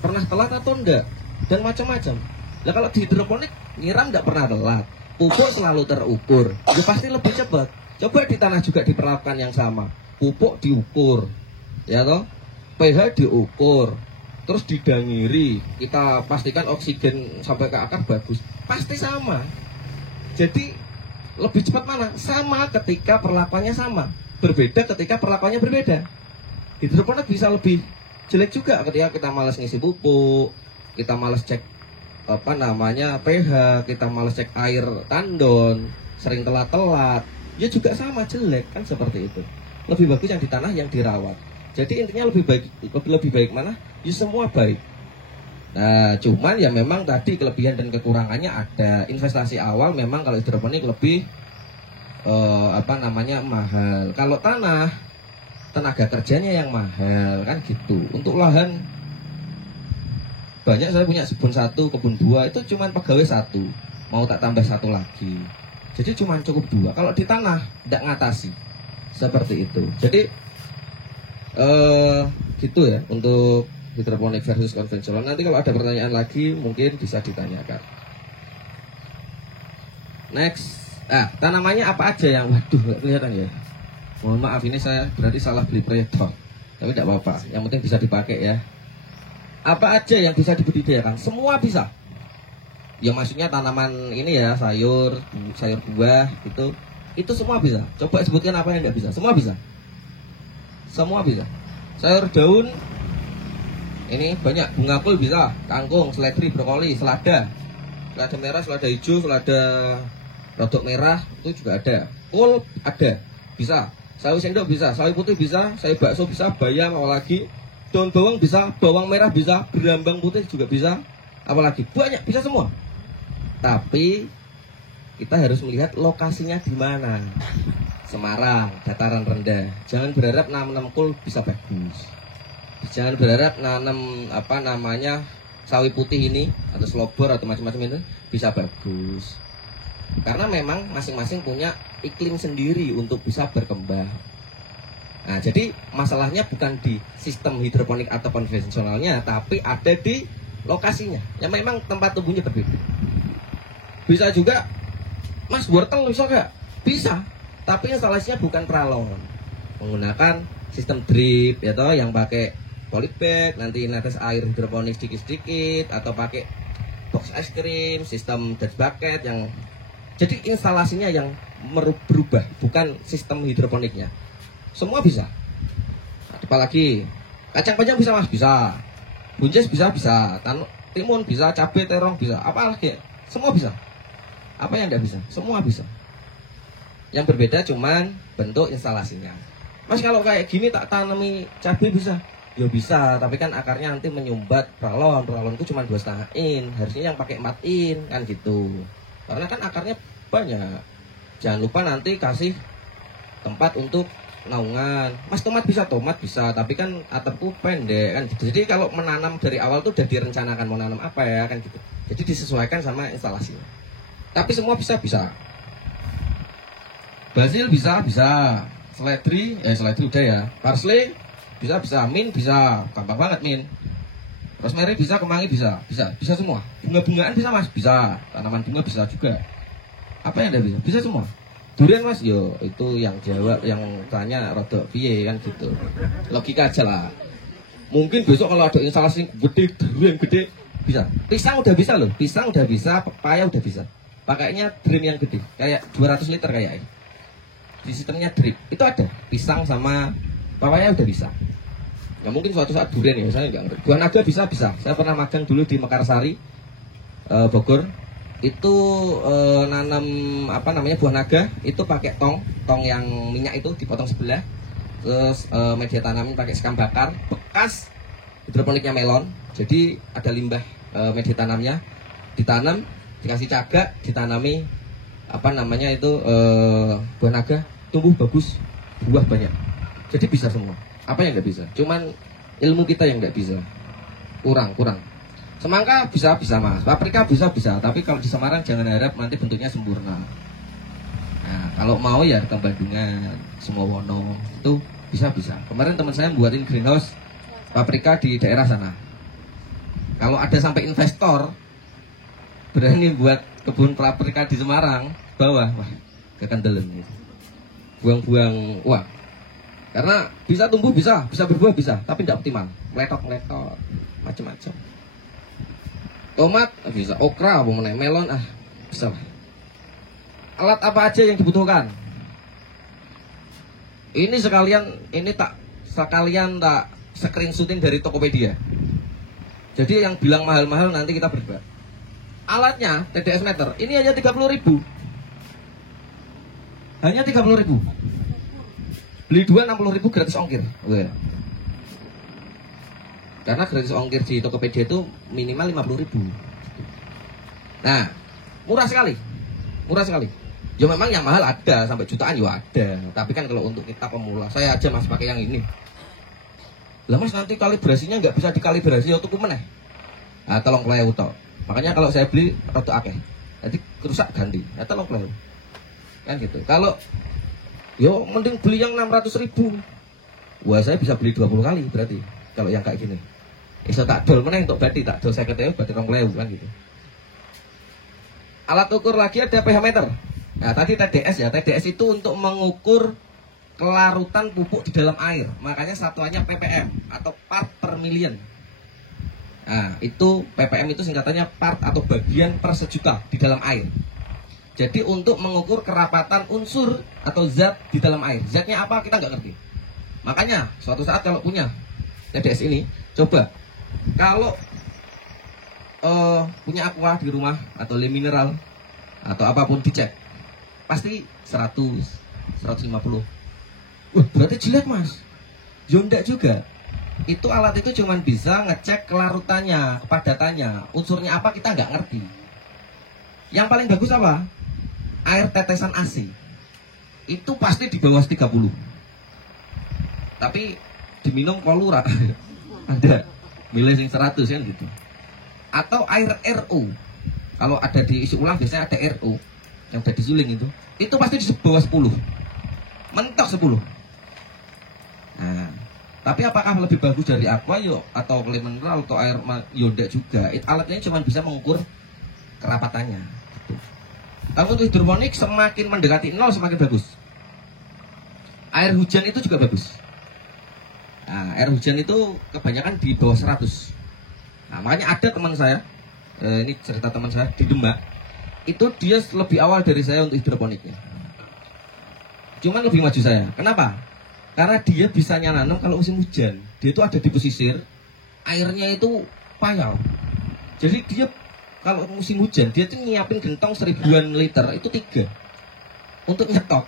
pernah telat atau enggak? Dan macam-macam. Nah kalau di hidroponik, nyiram nggak pernah telat, pupuk selalu terukur, itu pasti lebih cepat. Coba di tanah juga diperlakukan yang sama. Pupuk diukur, ya toh, pH diukur, terus didangiri, kita pastikan oksigen sampai ke akar bagus, pasti sama. Jadi lebih cepat mana? Sama ketika perlakuannya sama, berbeda ketika perlakuannya berbeda. Hidroponik bisa lebih jelek juga ketika kita malas ngisi pupuk, kita malas cek pH, kita malas cek air tandon, sering telat-telat, ya juga sama jelek kan, seperti itu. Lebih bagus yang di tanah yang dirawat. Jadi intinya lebih baik mana? Ya semua baik. Nah, cuman ya memang tadi kelebihan dan kekurangannya ada. Investasi awal memang kalau hidroponik lebih mahal. Kalau tanah, tenaga kerjanya yang mahal kan gitu. Untuk lahan banyak, saya punya kebun 1, kebun 2, itu cuman pegawai 1, mau tak tambah 1 lagi. Jadi cuman cukup 2. Kalau di tanah tidak ngatasi. Seperti itu. Jadi gitu ya untuk hidroponik versus konvensional. Nanti kalau ada pertanyaan lagi mungkin bisa ditanyakan. Next. Tanamannya apa aja yang waduh kelihatan ya. Mohon maaf, ini saya berarti salah beli proyektor. Tapi tidak apa-apa, yang penting bisa dipakai ya. Apa aja yang bisa dibudidayakan? Semua bisa. Ya maksudnya tanaman ini ya, sayur buah itu semua bisa. Coba sebutkan apa yang tidak bisa. Semua bisa. Semua bisa. Sayur daun ini banyak, bunga kol bisa, kangkung, seledri, brokoli, selada merah, selada hijau, selada rodok merah itu juga ada. Kol ada, bisa. Sawi sendok bisa, sawi putih bisa, sawi bakso bisa, bayam apalagi. Daun bawang bisa, bawang merah bisa, berambang putih juga bisa, apalagi banyak, bisa semua. Tapi kita harus melihat lokasinya di mana. Semarang, dataran rendah. Jangan berharap nanam kol bisa bagus. Jangan berharap nanam sawi putih ini atau selobor atau macam-macam itu bisa bagus. Karena memang masing-masing punya iklim sendiri untuk bisa berkembang. Nah, jadi masalahnya bukan di sistem hidroponik atau konvensionalnya, tapi ada di lokasinya. Yang memang tempat tumbuhnya berbeda. Bisa juga, mas wortel bisa gak? Bisa, tapi instalasinya bukan peralon, menggunakan sistem drip ya toh, yang pakai polybag, nanti netes air hidroponik sedikit-sedikit, atau pakai box es krim, sistem Dutch bucket yang jadi instalasinya yang berubah, bukan sistem hidroponiknya. Semua bisa. Apalagi kacang panjang bisa mas, bisa. Buncis bisa, timun bisa, cabai terong bisa, apa lagi? Semua bisa. Apa yang tidak bisa? Semua bisa. Yang berbeda cuman bentuk instalasinya. Mas kalau kayak gini tak tanami cabai bisa? Ya bisa, tapi kan akarnya nanti menyumbat pralon. Pralon itu cuma 2,5 in. Harusnya yang pakai 4 in kan gitu. Karena kan akarnya banyak. Jangan lupa nanti kasih tempat untuk naungan. Mas tomat bisa, tapi kan atapku pendek kan gitu. Jadi kalau menanam dari awal tuh udah direncanakan mau nanam apa ya kan gitu. Jadi disesuaikan sama instalasinya. Tapi semua bisa. Basil bisa. Seledri udah ya. Parsley bisa, mint bisa. Gampang banget mint. Rosemary bisa, kemangi bisa semua. Bunga-bungaan bisa mas, bisa. Tanaman bunga bisa juga. Apa yang ada bisa? Bisa semua. Durian mas, yo itu yang jawab, yang tanya rodok piye kan gitu. Logika aja lah. Mungkin besok kalau ada instalasi gede, durian gede bisa. Pisang udah bisa loh, pepaya udah bisa. Pakainya drip yang gede, kayak 200 liter kayaknya. Di sistemnya drip, itu ada. Pisang sama pepaya udah bisa. Ya mungkin suatu saat durian ya, saya nggak ngerti. Buah naga bisa. Saya pernah magang dulu di Mekarsari, Bogor. Itu nanam buah naga itu pakai tong yang minyak itu dipotong sebelah, terus media tanamin pakai sekam bakar bekas hidroponiknya melon, jadi ada limbah media tanamnya, ditanam, dikasih cagak, ditanami buah naga, tumbuh bagus, buah banyak, jadi bisa semua. Apa yang nggak bisa? Cuman ilmu kita yang nggak bisa, kurang. Semangka bisa mas, paprika bisa, tapi kalau di Semarang jangan harap nanti bentuknya sempurna. Nah, kalau mau ya ke Bandungan, Sumowono itu bisa. Kemarin teman saya buatin greenhouse paprika di daerah sana. Kalau ada sampai investor berani buat kebun paprika di Semarang, wah kekandelan gitu. Buang-buang uang. Karena bisa tumbuh bisa berbuah bisa, tapi tidak optimal, meletot, macam-macam. Tomat bisa, okra, melon bisa. Alat apa aja yang dibutuhkan? Ini tak screenshotin dari Tokopedia. Jadi yang bilang mahal-mahal nanti kita berdebat. Alatnya TDS meter, ini hanya 30.000. Hanya 30.000. Beli 2 60.000 gratis ongkir. Karena gratis ongkir di Tokopedia itu minimal 50.000. Nah, murah sekali. Ya memang yang mahal ada, sampai jutaan juga ada. Tapi kan kalau untuk kita pemula, saya aja mas pakai yang ini. Lah mas nanti kalibrasinya nggak bisa dikalibrasi, ya tuku meneh. Nah, tolong klewu tok. Makanya kalau saya beli rada akeh. Jadi rusak ganti. Ya tolong klewu. Kan gitu. Kalau yo mending beli yang 600.000. Wah, saya bisa beli 20 kali berarti. Kalau yang kayak gini. Iso tak dol meneh untuk bati, tak dol 50.000 bati 20.000 kan gitu. Alat ukur lagi ada pH meter. Nah, tadi TDS ya. TDS itu untuk mengukur kelarutan pupuk di dalam air. Makanya satuannya ppm atau part per million. Nah, itu ppm itu singkatannya part atau bagian per sejuta di dalam air. Jadi untuk mengukur kerapatan unsur atau zat di dalam air. Zatnya apa kita nggak ngerti. Makanya suatu saat kalau punya TDS ini, coba kalau punya aqua di rumah atau le mineral atau apapun dicek, pasti 100, 150. Wah, berarti jelek mas. Ya enggak juga. Itu alat itu cuma bisa ngecek kelarutannya, kepadatannya, unsurnya apa kita nggak ngerti. Yang paling bagus apa? Air tetesan AC. Itu pasti di bawah 30. Tapi diminum kolura. Ada milih 100 kan gitu. Atau air RO. Kalau ada diisi ulang biasanya ada RO yang udah disuling itu pasti di bawah 10. Mentok 10. Nah, tapi apakah lebih bagus dari aqua yo atau le mineral atau air yoda juga? Alatnya cuma bisa mengukur kerapatannya. Gitu. Kalau untuk hidroponik semakin mendekati 0 semakin bagus. Air hujan itu juga bagus. Nah, air hujan itu kebanyakan di bawah 100. Nah, makanya ada teman saya, ini cerita teman saya di Demak, itu dia lebih awal dari saya untuk hidroponiknya. Cuman lebih maju saya. Kenapa? Karena dia bisa nanam kalau musim hujan. Dia itu ada di pesisir, airnya itu payau. Jadi dia kalau musim hujan dia tuh nyiapin gentong 1000-an liter, itu 3 untuk nyetok.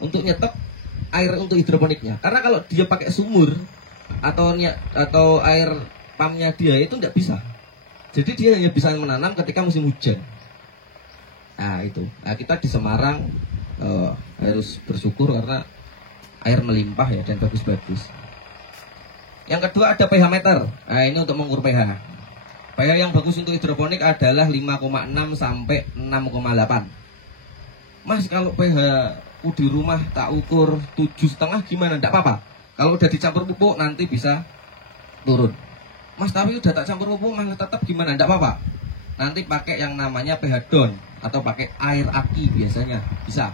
Untuk nyetok air untuk hidroponiknya. Karena kalau dia pakai sumur atau air pumpnya dia itu tidak bisa. Jadi dia hanya bisa menanam ketika musim hujan. Nah itu. Nah, kita di Semarang harus bersyukur karena air melimpah ya dan bagus-bagus. Yang kedua ada pH meter. Nah ini untuk mengukur pH. pH yang bagus untuk hidroponik adalah 5,6 sampai 6,8. Mas kalau pH di rumah tak ukur 7,5 gimana? Tidak apa-apa. Kalau udah dicampur pupuk nanti bisa turun. Mas tapi udah tak campur pupuk malah tetap gimana? Tidak apa-apa. Nanti pakai yang namanya pH down atau pakai air aki biasanya bisa.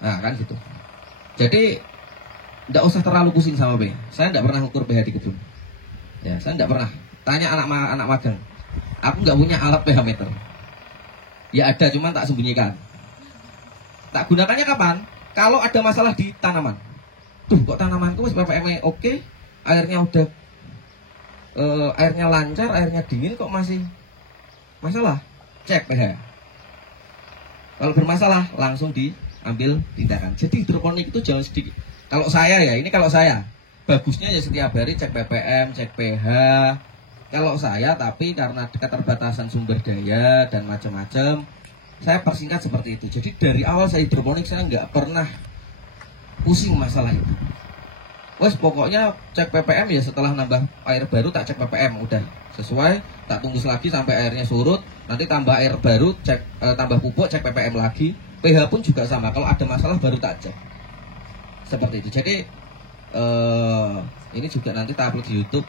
Nah kan gitu. Jadi tidak usah terlalu pusing sama pH. Saya tidak pernah ukur pH di kebun. Ya saya tidak pernah. Tanya anak magang. Aku nggak punya alat pH meter. Ya ada, cuman tak sembunyikan. Tak gunakannya kapan? Kalau ada masalah di tanaman. Tuh kok tanamanku ppm-nya oke, airnya udah airnya lancar, airnya dingin kok masih masalah. Cek pH. Kalau bermasalah langsung diambil tindakan. Jadi hidroponik itu jangan sedikit. Kalau saya ya, ini kalau saya bagusnya ya setiap hari cek ppm, cek pH. Kalau saya tapi karena keterbatasan sumber daya dan macam-macam, saya persingkat seperti itu. Jadi dari awal saya hidroponik saya nggak pernah pusing masalah itu. Wes pokoknya cek ppm ya setelah nambah air baru tak cek ppm udah sesuai, tak tunggu lagi sampai airnya surut, nanti tambah air baru cek tambah pupuk cek ppm lagi, pH pun juga sama. Kalau ada masalah baru tak cek. Seperti itu. Jadi ini juga nanti tak upload di YouTube.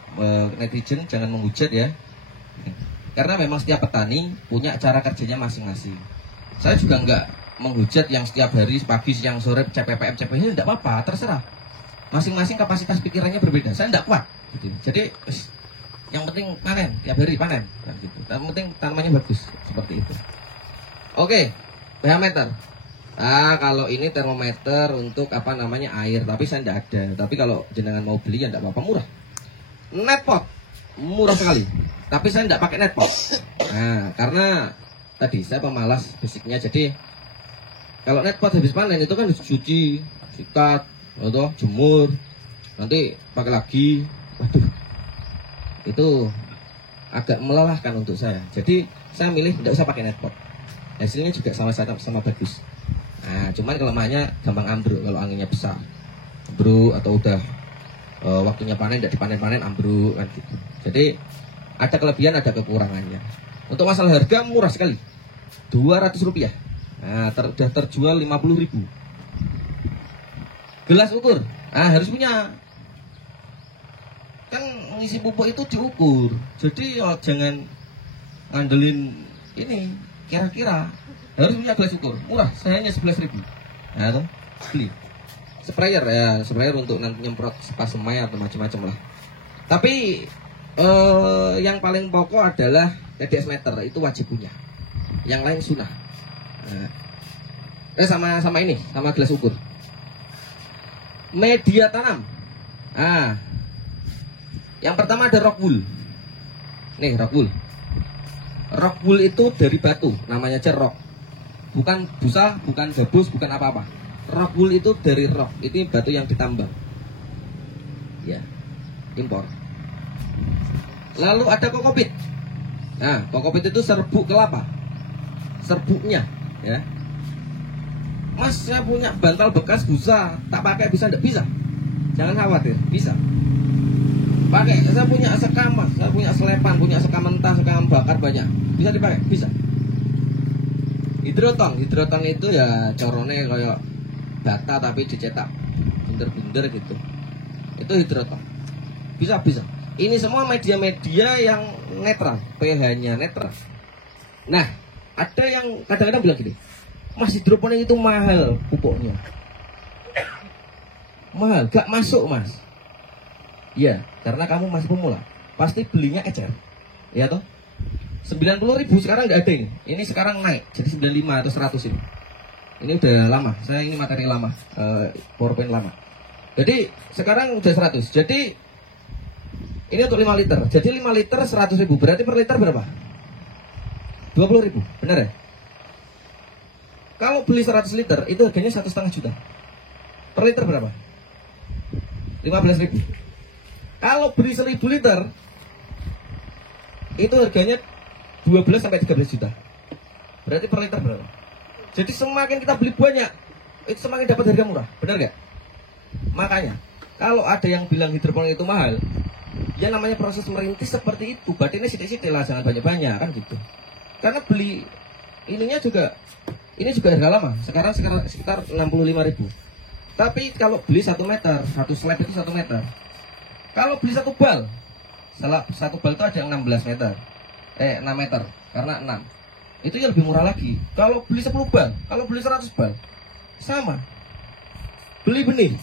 Netizen jangan menghujat ya. Karena memang setiap petani punya cara kerjanya masing-masing. Saya juga nggak menghujat yang setiap hari pagi, siang, sore cek ppm, cek pH, tidak apa-apa, terserah. Masing-masing kapasitas pikirannya berbeda. Saya tidak kuat. Gitu. Jadi yang penting panen, tiap hari panen. Gitu. Yang penting tanamannya bagus, seperti itu. Oke, pH meter. Ah kalau ini termometer untuk apa namanya air, tapi saya tidak ada. Tapi kalau jenengan mau beli ya tidak apa-apa, murah. Netpot murah sekali. Tapi saya tidak pakai netpot. Nah karena tadi saya pemalas basicnya. Jadi kalau netpot habis panen itu kan dicuci, sikat, atau jemur, nanti pakai lagi. Waduh, itu agak melelahkan untuk saya. Jadi saya milih tidak usah pakai netpot. Hasilnya juga sama bagus. Nah, cuman kelemahannya gampang ambruk kalau anginnya besar. Ambruk atau udah waktunya panen tidak dipanen-panen ambruk kan gitu. Jadi ada kelebihan ada kekurangannya. Untuk masalah harga murah sekali. 200 rupiah. Nah, sudah terjual 50.000. Gelas ukur. Ah, harus punya. Kan ngisi pupuk itu diukur. Jadi jangan ngandelin ini kira-kira. Harus punya gelas ukur, murah, saya hanya 11.000. Nah, tuh, beli. Sprayer ya, sprayer untuk nanti nyemprot sepas semai atau macam-macam lah. Tapi yang paling pokok adalah TDS meter, itu wajib punya. Yang lain sunnah. Nah, sama ini, sama gelas ukur. Media tanam. Ah, yang pertama ada rock wool. Nih rock wool. Rock wool itu dari batu, namanya aja rock. Bukan busa, bukan gabus, bukan apa-apa. Rock wool itu dari rock, itu batu yang ditambang. Ya, impor. Lalu ada kokopit. Nah, kokopit itu serbuk kelapa. Serbuknya, ya. Mas, saya punya bantal bekas busa, tak pakai bisa enggak? Bisa. Jangan khawatir, bisa. Pakai, saya punya sekam, saya punya selepan, punya sekam mentah, sekam bakar banyak. Bisa dipakai, bisa. Hidrotong itu ya corone kayak bata tapi dicetak bunder-bunder gitu. Itu hidrotong. Bisa. Ini semua media-media yang netral, pH-nya netral. Nah, ada yang kadang-kadang bilang gini, Mas hidroponik itu mahal pupuknya. Mahal, gak masuk mas. Iya, karena kamu masih pemula, pasti belinya ecer. Ya toh? 90.000 sekarang nggak ada ini. Ini sekarang naik jadi 95 atau 100 ini. Ini udah lama. Saya ini materi lama, PowerPoint lama. Jadi sekarang udah 100. Jadi ini untuk 5 liter. Jadi 5 liter 100.000. Berarti per liter berapa? 20.000. Benar ya? Kalau beli 100 liter itu harganya 1,5 juta. Per liter berapa? 15.000. Kalau beli 1.000 liter itu harganya 12 sampai 13 juta. Berarti per liter berapa? Jadi semakin kita beli banyak, itu semakin dapat harga murah. Benar gak? Makanya kalau ada yang bilang hidroponik itu mahal, ya namanya proses merintis seperti itu. Berarti ini sidik-sidik lah, jangan banyak-banyak kan gitu. Karena beli ininya juga, ini juga harga lama. Sekarang sekitar 65.000. Tapi kalau beli 1 meter, 1 slab itu 1 meter. Kalau beli 1 bal, satu bal itu ada 16 meter. 6 meter, karena 6. Itu ya lebih murah lagi. Kalau beli 10 bal, kalau beli 100 bal, sama. Beli benih.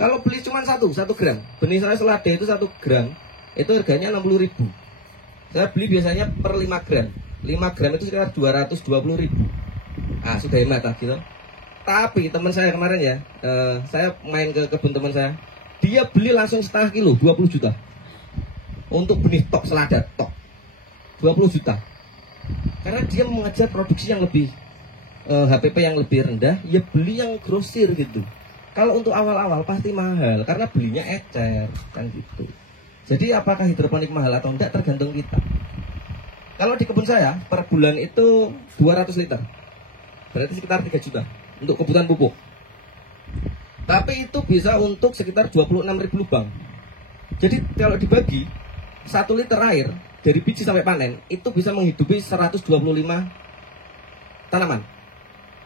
Kalau beli cuma 1 gram, benih saya selada itu 1 gram, itu harganya 60.000. Saya beli biasanya per 5 gram. 5 gram itu sekitar 220.000. Ah, sudah hemat gitu. Tapi teman saya kemarin ya, saya main ke kebun teman saya, dia beli langsung setengah kilo, 20 juta. Untuk benih tok selada tok, 20 juta. Karena dia mengejar produksi yang lebih HPP yang lebih rendah, ya beli yang grosir gitu. Kalau untuk awal-awal pasti mahal, karena belinya ecer, kan gitu. Jadi apakah hidroponik mahal atau enggak tergantung kita. Kalau di kebun saya, per bulan itu 200 liter. Berarti sekitar 3 juta untuk kebutuhan pupuk. Tapi itu bisa untuk sekitar 26.000 lubang. Jadi kalau dibagi 1 liter air dari biji sampai panen itu bisa menghidupi 125 tanaman.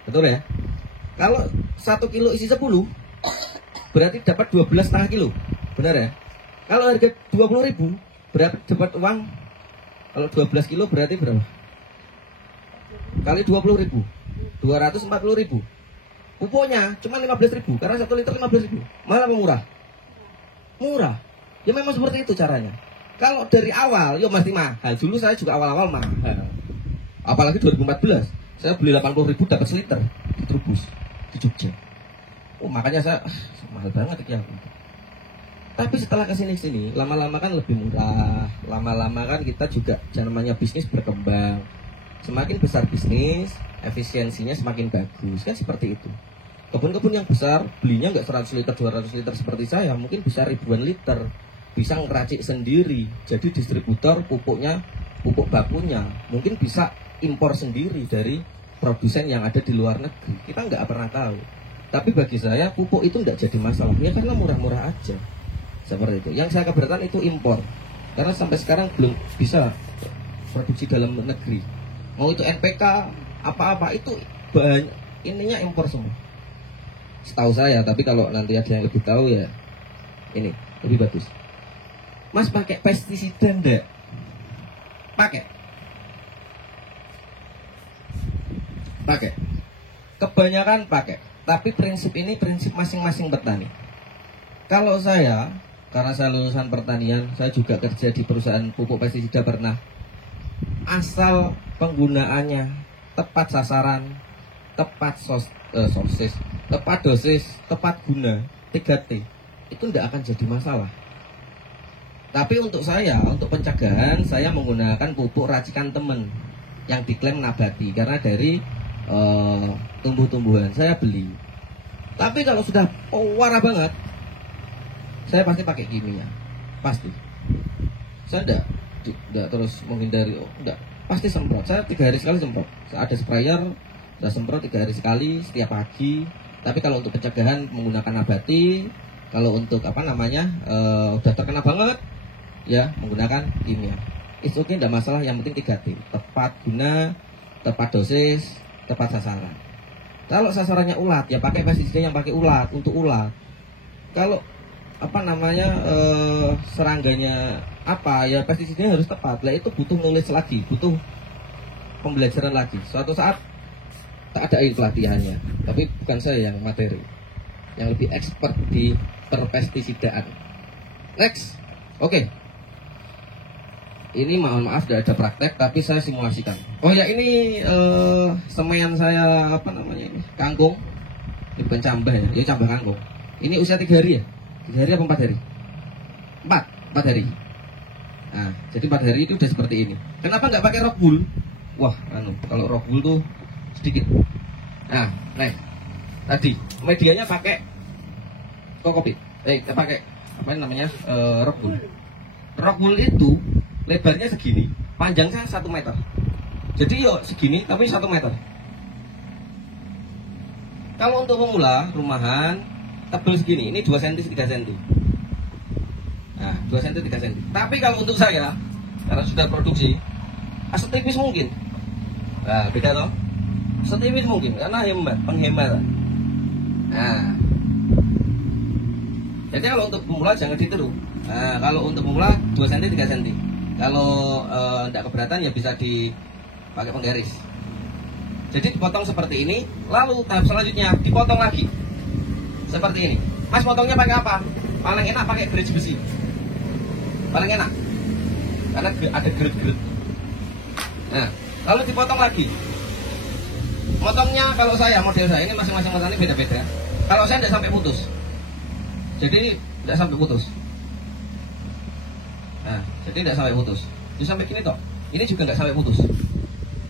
Betul ya? Kalau 1 kilo isi 10 berarti dapat 12,5 kilo. Benar ya? Kalau harga 20.000 berarti dapat uang. Kalau 12 kilo berarti berapa? Kali 20.000, 240.000. Pupuknya cuma 15.000 karena 1 liter 15.000. Mahal apa murah? Murah. Ya memang seperti itu caranya. Kalau dari awal, yo mesti mahal. Dulu saya juga awal-awal mahal. Apalagi 2014, saya beli 80.000 dapat seliter di Trubus di Jogja. Oh makanya saya mahal banget ya. Tapi setelah kesini-sini, lama-lama kan lebih murah. Lama-lama kan kita juga namanya bisnis berkembang. Semakin besar bisnis, efisiensinya semakin bagus. Kan seperti itu. Kebun-kebun yang besar, belinya nggak 100 liter, 200 liter seperti saya. Mungkin bisa ribuan liter. Bisa ngeracik sendiri. Jadi distributor pupuknya, pupuk bakunya mungkin bisa impor sendiri dari produsen yang ada di luar negeri. Kita nggak pernah tahu. Tapi bagi saya pupuk itu nggak jadi masalah. Ya karena murah-murah aja. Seperti itu. Yang saya keberatan itu impor. Karena sampai sekarang belum bisa produksi dalam negeri. Mau itu NPK, apa-apa itu banyak, ininya impor semua. Setahu saya, tapi kalau nanti ada yang lebih tahu ya ini lebih bagus. Mas pakai pestisida enggak? Pakai. Kebanyakan pakai. Tapi prinsip ini prinsip masing-masing petani. Kalau saya, karena saya lulusan pertanian, saya juga kerja di perusahaan pupuk pestisida pernah. Asal penggunaannya tepat sasaran, tepat sosis, tepat dosis, tepat guna, 3T, itu tidak akan jadi masalah. Tapi untuk saya, untuk pencegahan, saya menggunakan pupuk racikan temen yang diklaim nabati karena dari tumbuh-tumbuhan saya beli. Tapi kalau sudah parah banget, saya pasti pakai kimia, pasti. Saya tidak terus menghindari, enggak, pasti semprot. Saya 3 hari sekali semprot. Saya ada sprayer, saya semprot 3 hari sekali setiap pagi. Tapi kalau untuk pencegahan menggunakan nabati, kalau untuk udah terkena banget, ya menggunakan kimia. Itu tidak masalah, yang penting 3T, tepat guna, tepat dosis, tepat sasaran. Kalau sasarannya ulat, ya pakai pestisida yang pakai ulat, untuk ulat. Kalau serangganya ya pestisidanya harus tepat. Lah itu butuh nulis lagi, butuh pembelajaran lagi. Suatu saat tak ada pelatihannya, tapi bukan saya yang materi. yang lebih expert di perpestisidaan. Next, oke. Ini maaf tidak ada praktek, tapi saya simulasikan. Oh ya, ini semaian saya apa namanya ini? Kangkung. Ini bukan cambah ya, ini cambah kangkung. Ini usia 3 hari ya? 3 hari apa 4 hari? 4 hari. Nah, jadi 4 hari itu udah seperti ini. Kenapa nggak pakai rock wool? Wah, kalau rock wool tuh sedikit. Nah, next. Tadi medianya pakai kokopit. Pakai apa namanya? Rock wool. Rock wool itu lebarnya segini, panjangnya 1 meter. Jadi yo segini, tapi 1 meter. Kalau untuk pemula rumahan tebal segini, ini 2 cm 3 cm. Nah, 2 cm 3 cm. Tapi kalau untuk saya, karena sudah produksi, setipis mungkin. Nah, beda loh. Setipis mungkin, karena penghematan. Nah, jadi kalau untuk pemula jangan ditiru. Nah, kalau untuk pemula 2 cm 3 cm. Kalau tidak keberatan ya bisa dipakai penggaris. Jadi dipotong seperti ini, lalu tahap selanjutnya dipotong lagi seperti ini. Mas potongnya pakai apa? Paling enak pakai gerits besi. Paling enak, karena ada gerut-gerut. Nah, lalu dipotong lagi. Potongnya kalau saya, model saya ini masing-masing potongnya beda-beda. Kalau saya tidak sampai putus, jadi tidak sampai putus. Nah, jadi tidak sampai putus. Jadi sampai gini toh. Ini juga nggak sampai putus.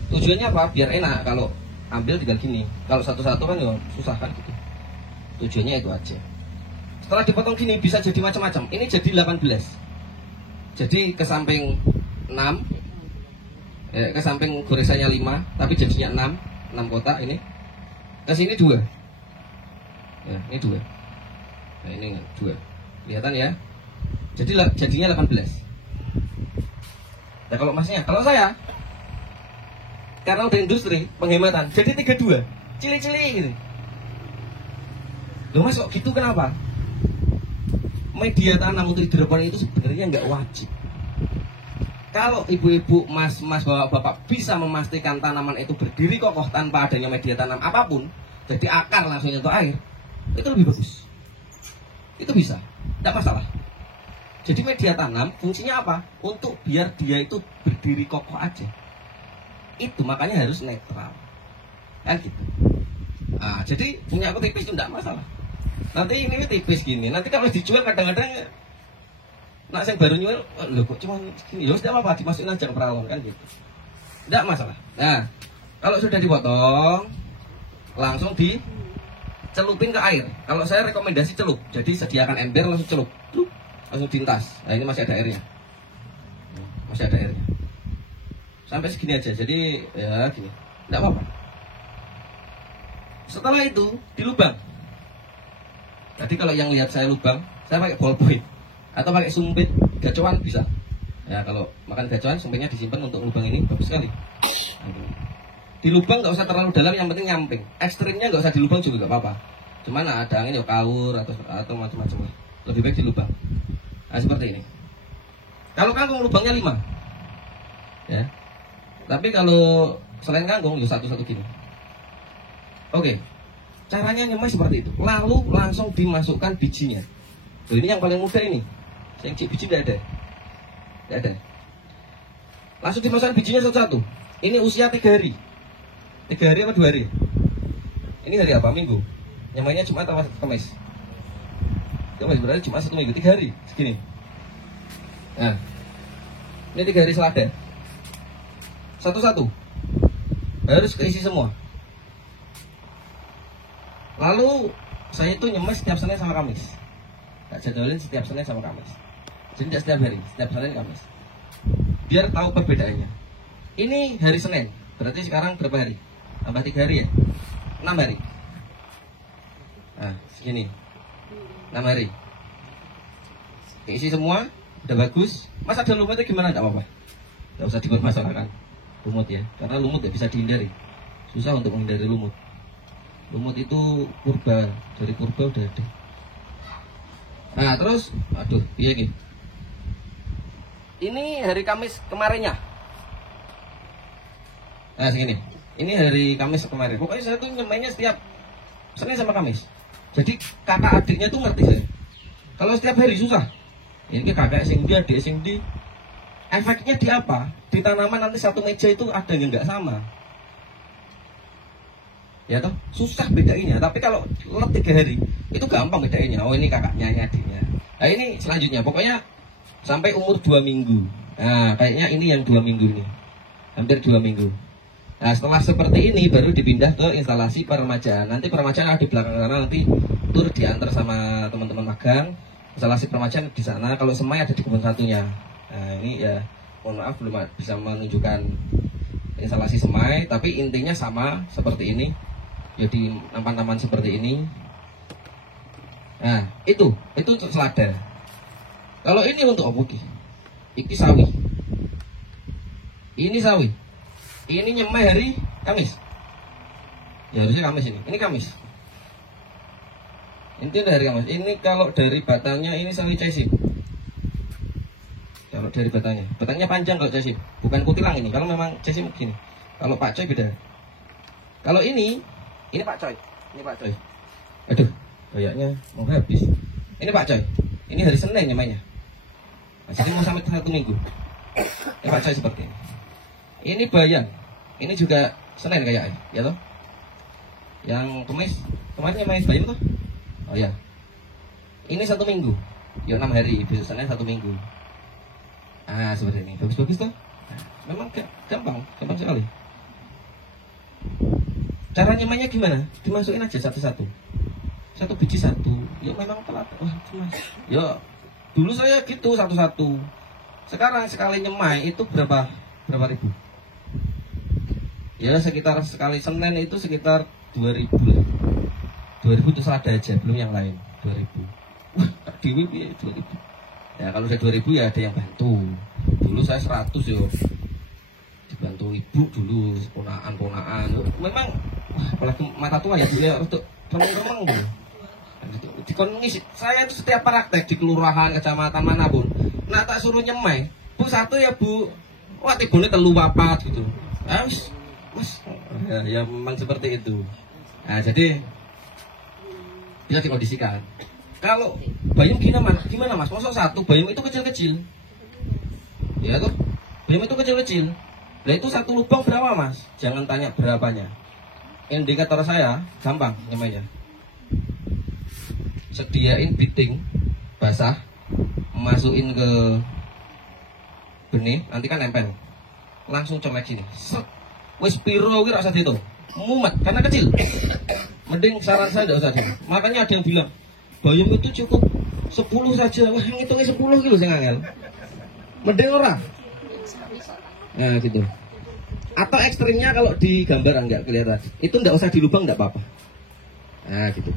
Tujuannya apa? Biar enak kalau ambil tinggal gini. Kalau satu-satu kan ya susah kan gitu. Tujuannya itu aja. Setelah dipotong gini bisa jadi macam-macam. Ini jadi 18. Jadi ke samping 6, ke samping goresannya 5, tapi jadinya 6 kotak ini. Ke sini 2. Ya, ini 2. Nah, ini 2. Kelihatan ya? Jadi jadinya 18. Nah, kalau masnya, kalau saya karena udah industri penghematan, jadi 32, cili-cili gitu. Loh mas kok gitu kenapa? Media tanam untuk hidroponik itu sebenarnya nggak wajib. Kalau ibu-ibu, mas-mas, bapak-bapak bisa memastikan tanaman itu berdiri kokoh tanpa adanya media tanam apapun, jadi akar langsung nyentuh air, itu lebih bagus. Itu bisa, tidak masalah. Jadi media tanam fungsinya apa? Untuk biar dia itu berdiri kokoh aja. Itu makanya harus netral, kan gitu. Nah, jadi punya aku tipis itu tidak masalah. Nanti ini tipis gini, nanti kalau dijual kadang-kadang nak saya baru nyual, loh kok cuma gini, ya sudah apa, dimasukin aja ke peralon kan gitu. Tidak masalah. Nah, kalau sudah dipotong, langsung dicelupin ke air. Kalau saya rekomendasi celup, jadi sediakan ember langsung celup, langsung dintas. Nah ini masih ada airnya, masih ada airnya. Sampai segini aja, jadi ya gini, tidak apa-apa. Setelah itu dilubang. Jadi kalau yang lihat saya lubang, saya pakai ballpoint atau pakai sumpit gacoan bisa. Ya kalau makan gacoan, sumpitnya disimpan untuk lubang ini bagus sekali. Di lubang nggak usah terlalu dalam, yang penting nyamping. Ekstrimnya nggak usah di lubang juga nggak apa-apa. Cuman ada angin ya kawur atau macam-macam. Lebih baik di lubang. Nah seperti ini. Kalau kangkung lubangnya 5, ya. Tapi kalau selain kangkung, ya satu-satu gini. Oke, caranya nyemai seperti itu. Lalu langsung dimasukkan bijinya. Loh, ini yang paling mudah ini. Yang biji tidak ada. Tidak ada. Langsung dimasukkan bijinya satu-satu. Ini usia 3 hari. 3 hari apa 2 hari? Ini hari apa? Minggu. Nyemainya Jumat atau Kamis? Kamis berarti Jumat 1 minggu. 3 hari. Segini. Nah, ini 3 hari selada. Satu-satu harus keisi semua. Lalu saya itu nyemai setiap Senin sama Kamis. Tak jadwalin setiap Senin sama Kamis. Jadi tidak setiap hari, setiap Senin Kamis. Biar tahu perbedaannya. Ini hari Senin, berarti sekarang berapa hari? Tambah 3 hari ya? 6 hari. Nah, segini 6 hari. Keisi semua, udah bagus. Mas ada lumutnya gimana? Tidak apa-apa, tidak usah dipermasalahkan lumut ya, karena lumut tidak bisa dihindari. Susah untuk menghindari lumut. Lumut itu purba, dari purba udah ada. Nah terus, aduh, iya gini. Ini hari Kamis kemarinnya. Nah segini. Ini hari Kamis kemarin. Pokoknya saya tuh nyemainya setiap Senin sama Kamis. Jadi kakak adiknya tuh ngerti saya. Kalau setiap hari susah. Ini kakak sing dia, adik sing di. Efeknya di apa? Di tanaman nanti satu meja itu ada yang nggak sama. Ya toh, susah bedainnya. Tapi kalau let 3 hari, itu gampang bedainnya. Oh ini kakaknya, ini adiknya. Nah ini selanjutnya, pokoknya sampai umur 2 minggu. Nah kayaknya ini yang 2 minggu ini. Hampir 2 minggu. Nah setelah seperti ini baru dipindah ke instalasi peremajaan. Nanti peremajaan ada di belakang sana, nanti tur diantar sama teman-teman magang. Instalasi peremajaan di sana, kalau semai ada di kebun satunya. Nah ini ya mohon maaf belum bisa menunjukkan instalasi semai, tapi intinya sama seperti ini. Jadi nampan-nampan seperti ini. Nah itu untuk selada. Kalau ini untuk apa? Ini sawi. Ini sawi. Ini nyemai hari Kamis. Ya harusnya Kamis ini. Ini Kamis. Ini dari Kamis. Ini kalau dari batangnya ini sawi cesip. Kalau dari batangnya panjang kalau cesip. Bukan kutilang ini. Kalau memang cesip begini. Kalau Pak Coy beda. Kalau ini Pak Coy. Ini Pak Coy. Aduh, kayaknya mau habis. Ini Pak Coy. Ini hari Senin nyemainya. Nah, jadi mau sampai 1 minggu. Ini Pak Coy seperti ini. Ini bayan. Ini juga Senin kayaknya, ya toh? Yang kemarin nyemain bayan toh? Oh ya. Ini 1 minggu. Ya 6 hari, besok Senin 1 minggu. Ah, seperti ini. Bagus-bagus toh? Nah, memang gampang sekali. Cara nyemainya gimana? Dimasukin aja satu-satu. 1 biji 1. Ya memang telat. Wah, cuma. Ya dulu saya gitu satu-satu. Sekarang sekali nyemai itu berapa ribu? Ya sekitar sekali Senin itu sekitar 2.000 lah. 2.000 itu selada aja, belum yang lain. 2.000. Wah, tak dewi ya 2.000. Ya kalau udah 2.000 ya ada yang bantu. Dulu saya 100 yo. Dibantu ibu dulu, ponaan. Memang wah, apalagi mata tua ya dia untuk remeng-remeng gitu. Dikon ngisi, saya itu setiap praktek di kelurahan, kecamatan manapun. Nah tak suruh nyemai, Bu 1 ya Bu. Wah tibune 3 4 gitu. Mas, ya memang seperti itu. Nah jadi bisa dikondisikan. Kalau bayam gimana Mas? Masa 1 bayam itu kecil-kecil? Ya tuh, bayam itu kecil-kecil. Nah itu 1 lubang berapa Mas? Jangan tanya berapanya. Indikator saya gampang namanya. Sediain biting basah, masukin ke benih, nanti kan nempel. Langsung colek sini. Set. Wis piro kuwi ra usah dihitung. Mumet karena kecil. Mending saran saya enggak usah dihitung. Makanya ada yang bilang, bayam itu cukup 10 saja. Wah, ngitungnya 10 kilo sing angel. Mending ora. Nah, gitu. Atau ekstrimnya kalau di gambar enggak kelihatan. Itu enggak usah dilubang enggak apa-apa. Nah, gitu.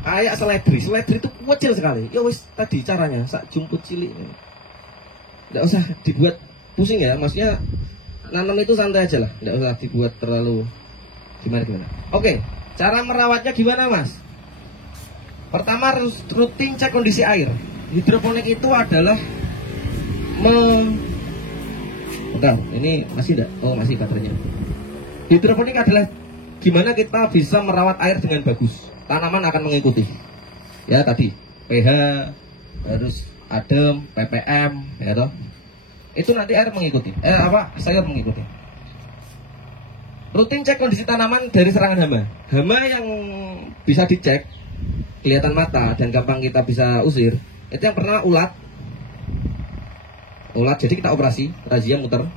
Kayak seledri itu kecil sekali. Ya wis tadi caranya, sak jumput cilik. Enggak usah dibuat pusing ya, maksudnya nanam itu santai aja lah, enggak usah dibuat terlalu gimana. Oke, cara merawatnya gimana Mas? Pertama rutin cek kondisi air. Hidroponik itu adalah bentar, ini masih enggak? Oh masih baterainya. Hidroponik adalah gimana kita bisa merawat air dengan bagus. Tanaman akan mengikuti. Ya tadi pH harus adem, ppm, ya toh. Itu nanti air mengikuti. Sayur mengikuti. Rutin cek kondisi tanaman dari serangan hama. Hama yang bisa dicek kelihatan mata dan gampang kita bisa usir. Itu yang pertama ulat. Jadi kita operasi, razia muter.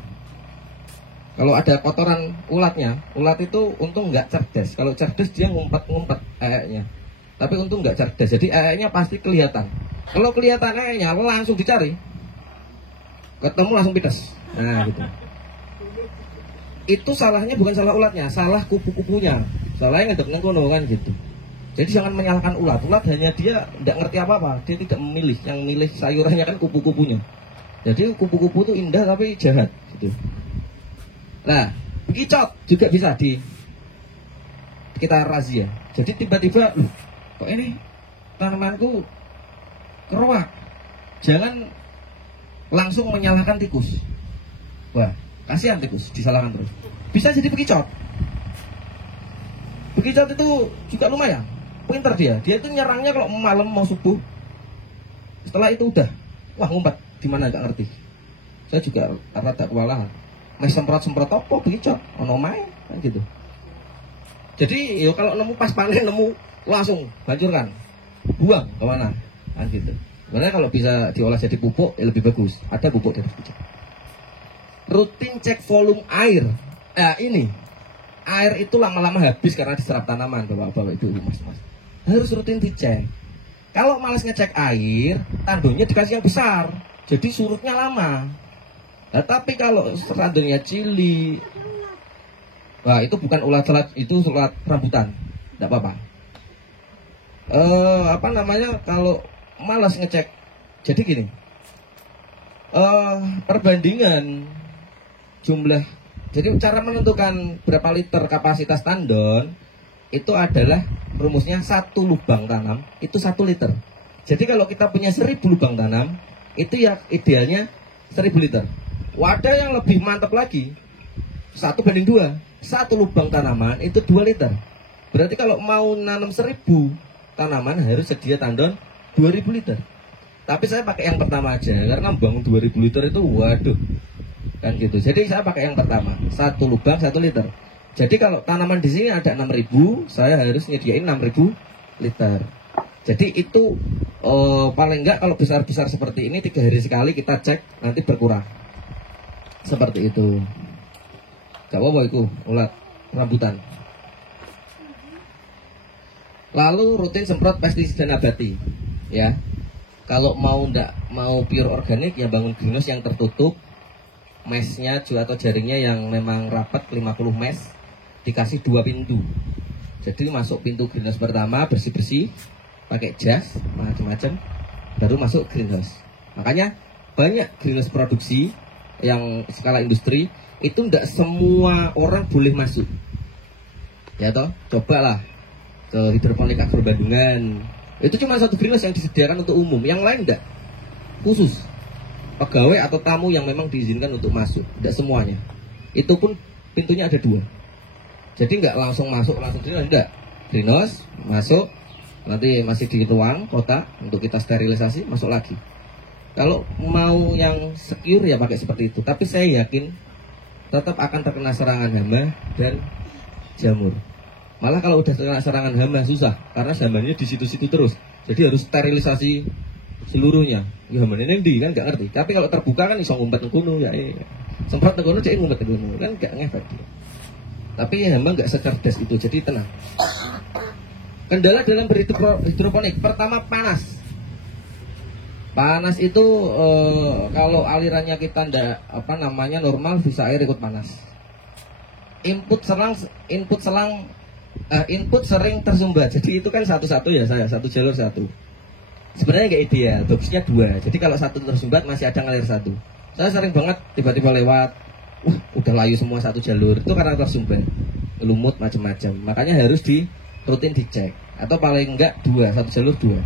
Kalau ada kotoran ulatnya, ulat itu untung nggak cerdas. Kalau cerdas dia ngumpet aeknya. Tapi untung nggak cerdas. Jadi aeknya pasti kelihatan. Kalau kelihatan aeknya langsung dicari. Ketemu langsung pites. Nah gitu. Itu salahnya bukan salah ulatnya, salah kupu-kupunya. Salahnya ngedek nang kono kan gitu. Jadi jangan menyalahkan ulat. Ulat hanya dia tidak ngerti apa-apa. Dia tidak memilih. Yang milih sayurannya kan kupu-kupunya. Jadi kupu-kupu itu indah tapi jahat gitu. Nah, bekicot juga bisa kita razia. Jadi tiba-tiba, kok ini tanamanku keruak. Jangan langsung menyalahkan tikus. Wah, kasihan tikus, disalahkan terus. Bisa jadi bekicot. Bekicot itu juga lumayan. Pinter dia itu nyerangnya kalau malam mau subuh. Setelah itu udah, wah ngumpat di mana nggak ngerti. Saya juga rada kewalahan. Mes semprot apa begicot, ono main kan gitu. Jadi yo kalau nemu pas panen nemu langsung hancurkan, buang kemana kan gitu. Sebenarnya kalau bisa diolah jadi pupuk ya lebih bagus. Ada pupuk dari biji. Rutin cek volume air. Nah ini air itu lama-lama habis karena diserap tanaman, bapak-bapak itu mas-mas. Harus rutin dicek. Kalau malas ngecek air, tandonnya dikasih yang besar, jadi surutnya lama. Nah, tapi kalau tandonnya cili, wah itu bukan ulat selat, itu ulat rambutan, tidak apa-apa. Apa namanya kalau malas ngecek, jadi gini, perbandingan jumlah, jadi cara menentukan berapa liter kapasitas tandon itu adalah rumusnya 1 lubang tanam itu 1 liter. Jadi kalau kita punya 1000 lubang tanam itu ya idealnya 1000 liter. Wadah yang lebih mantap lagi 1:2. 1 lubang tanaman itu 2 liter. Berarti kalau mau nanam 1000 tanaman harus sedia tandon 2000 liter. Tapi saya pakai yang pertama aja karena bangun 2000 liter itu waduh kan gitu. Jadi saya pakai yang pertama 1 lubang 1 liter. Jadi kalau tanaman di sini ada 6.000, saya harus nyediain 6.000 liter. Jadi itu paling enggak kalau besar-besar seperti ini 3 hari sekali kita cek, nanti berkurang. Seperti itu. Gak apa-apa itu ulat rambutan. Lalu rutin semprot pestisida nabati, ya. Kalau mau pure organik ya bangun greenhouse yang tertutup, mesnya atau jaringnya yang memang rapat 50 mes. Dikasih 2 pintu. Jadi masuk pintu greenhouse pertama bersih-bersih, pakai jas macam-macam, baru masuk greenhouse. Makanya banyak greenhouse produksi yang skala industri itu tidak semua orang boleh masuk. Ya toh, cobalah ke hidroponik Agro Bandungan. Itu cuma 1 greenhouse yang disediakan untuk umum, yang lain enggak. Khusus pegawai atau tamu yang memang diizinkan untuk masuk, tidak semuanya. Itu pun pintunya ada 2. Jadi nggak langsung masuk langsung enggak. Greenhouse masuk, nanti masih di ruang kota untuk kita sterilisasi, masuk lagi. Kalau mau yang secure ya pakai seperti itu. Tapi saya yakin tetap akan terkena serangan hama dan jamur. Malah kalau udah terkena serangan hama susah karena hamanya di situ-situ terus. Jadi harus sterilisasi seluruhnya. Ya hama ini kan nggak ngerti. Tapi kalau terbuka kan iso ngumpet ngono ya. Semprot ngono cek ngumpet ngono kan nggak ngefek. Tapi ya memang nggak secerdas itu, jadi tenang. Kendala dalam berhidroponik, pertama panas. Panas itu kalau alirannya kita normal bisa air ikut panas. Input sering tersumbat. Jadi itu kan satu-satu ya saya, 1 jalur 1. Sebenarnya nggak ideal, bagusnya 2. Jadi kalau 1 tersumbat masih ada ngalir 1. Saya sering banget tiba-tiba lewat. Udah layu semua 1 jalur. Itu karena tersumbat, lumut macam-macam. Makanya harus rutin dicek. Atau paling enggak 2, 1 jalur 2.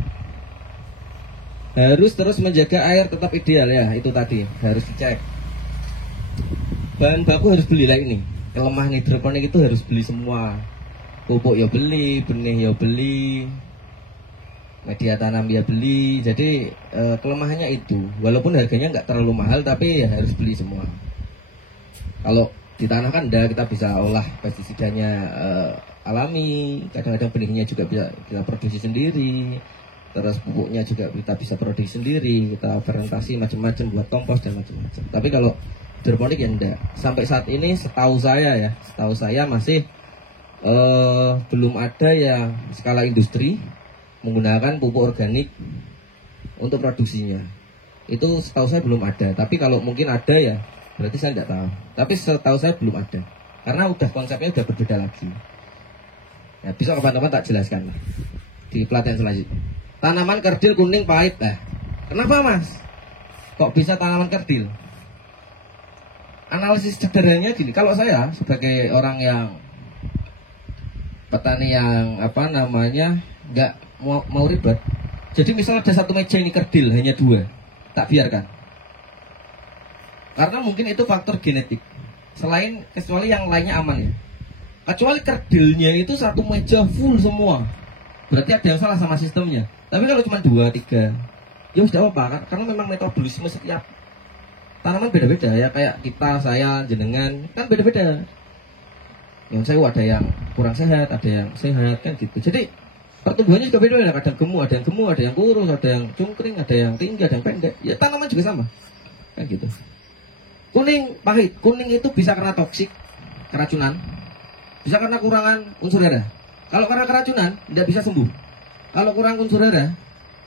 Harus terus menjaga air tetap ideal ya. Itu tadi harus dicek. Bahan baku harus beli lah ini. Kelemahan hidroponik itu harus beli semua. Pupuk ya beli, benih ya beli, media tanam ya beli. Jadi kelemahannya itu. Walaupun harganya enggak terlalu mahal, tapi ya harus beli semua. Kalau di tanah kan kita bisa olah pestisidanya alami, kadang-kadang benihnya juga bisa kita produksi sendiri, terus pupuknya juga kita bisa produksi sendiri, kita fermentasi macam-macam buat kompos dan macam-macam. Tapi kalau hidroponik ya enggak. Sampai saat ini setahu saya masih belum ada ya skala industri menggunakan pupuk organik untuk produksinya. Itu setahu saya belum ada. Tapi kalau mungkin ada ya berarti saya tidak tahu. Tapi setahu saya belum ada. Karena konsepnya udah berbeda lagi. Ya, bisa kapan-kapan tak jelaskan lah di pelatihan selanjutnya. Tanaman kerdil kuning pahit. Kenapa mas? Kok bisa tanaman kerdil? Analisis sederhananya gini. Kalau saya sebagai orang yang petani yang nggak mau ribet. Jadi misalnya ada 1 meja ini kerdil hanya 2, tak biarkan. Karena mungkin itu faktor genetik. Kecuali yang lainnya aman ya. Kecuali kerdilnya itu 1 meja full semua. berarti ada yang salah sama sistemnya. Tapi kalau cuma 2, 3, ya sudah apa, karena memang metabolisme setiap tanaman beda-beda ya, kayak kita, saya, jenengan kan beda-beda. Yang saya ada yang kurang sehat, ada yang sehat kan gitu. Jadi pertumbuhannya juga beda, kadang gemuk, ada yang gemuk, ada yang kurus, ada yang cungkring, ada yang tinggi, ada yang pendek. Ya tanaman juga sama kan gitu. Kuning pahit, kuning itu bisa karena toksik, keracunan, bisa karena kurangan unsur hara. Kalau karena keracunan tidak bisa sembuh. Kalau kurang unsur hara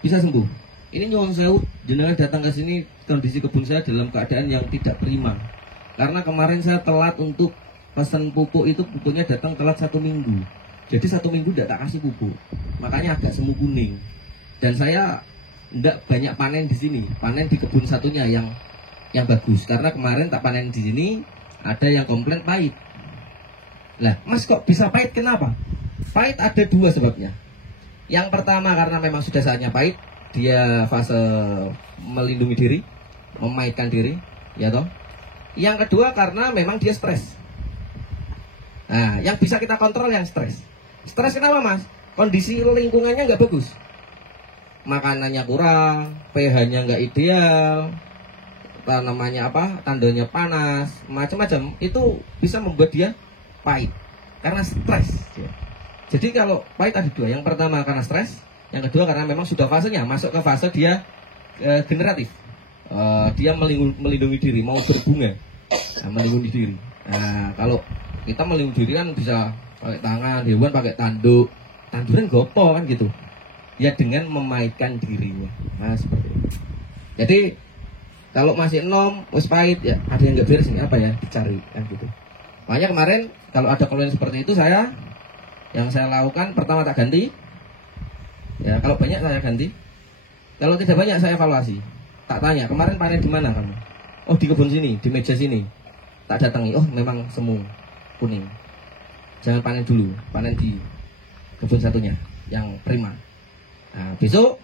bisa sembuh. Ini nyuwun sewu, jenengan datang ke sini kondisi kebun saya dalam keadaan yang tidak prima. Karena kemarin saya telat untuk pesan pupuk, itu pupuknya datang telat 1 minggu. Jadi 1 minggu tidak tak kasih pupuk, makanya agak semu kuning. Dan saya tidak banyak panen di sini, panen di kebun satunya yang bagus. Karena kemarin tak panen di sini, ada yang komplain pahit. Lah, Mas kok bisa pahit? Kenapa? Pahit ada 2 sebabnya. Yang pertama karena memang sudah saatnya pahit, dia fase melindungi diri, memaitkan diri, ya toh. Yang kedua karena memang dia stres. Nah, yang bisa kita kontrol yang stres. Stres kenapa, Mas? Kondisi lingkungannya nggak bagus, makanannya kurang, pH-nya nggak ideal, tanamannya tandanya panas, macam-macam. Itu bisa membuat dia pahit karena stres. Jadi kalau pahit ada 2. Yang pertama karena stres, yang kedua karena memang sudah fasenya masuk ke fase dia generatif. Dia melindungi diri, mau berbunga, melindungi diri. Nah, kalau kita melindungi diri kan bisa pakai tangan, hewan pakai tanduk, tanduran gopo kan gitu. Ya dengan memaitkan dirinya. Nah seperti itu. Jadi kalau masih enom, wis pahit ya, ada yang nggak beres ini apa ya, dicari kan gitu. Makanya kemarin kalau ada keluhan seperti itu, yang saya lakukan pertama tak ganti. Ya kalau banyak saya ganti. Kalau tidak banyak saya evaluasi. Tak tanya, kemarin panen di mana kamu? Oh di kebun sini, di meja sini. Tak datangi, oh memang semu kuning. Jangan panen dulu, panen di kebun satunya yang prima. Nah besok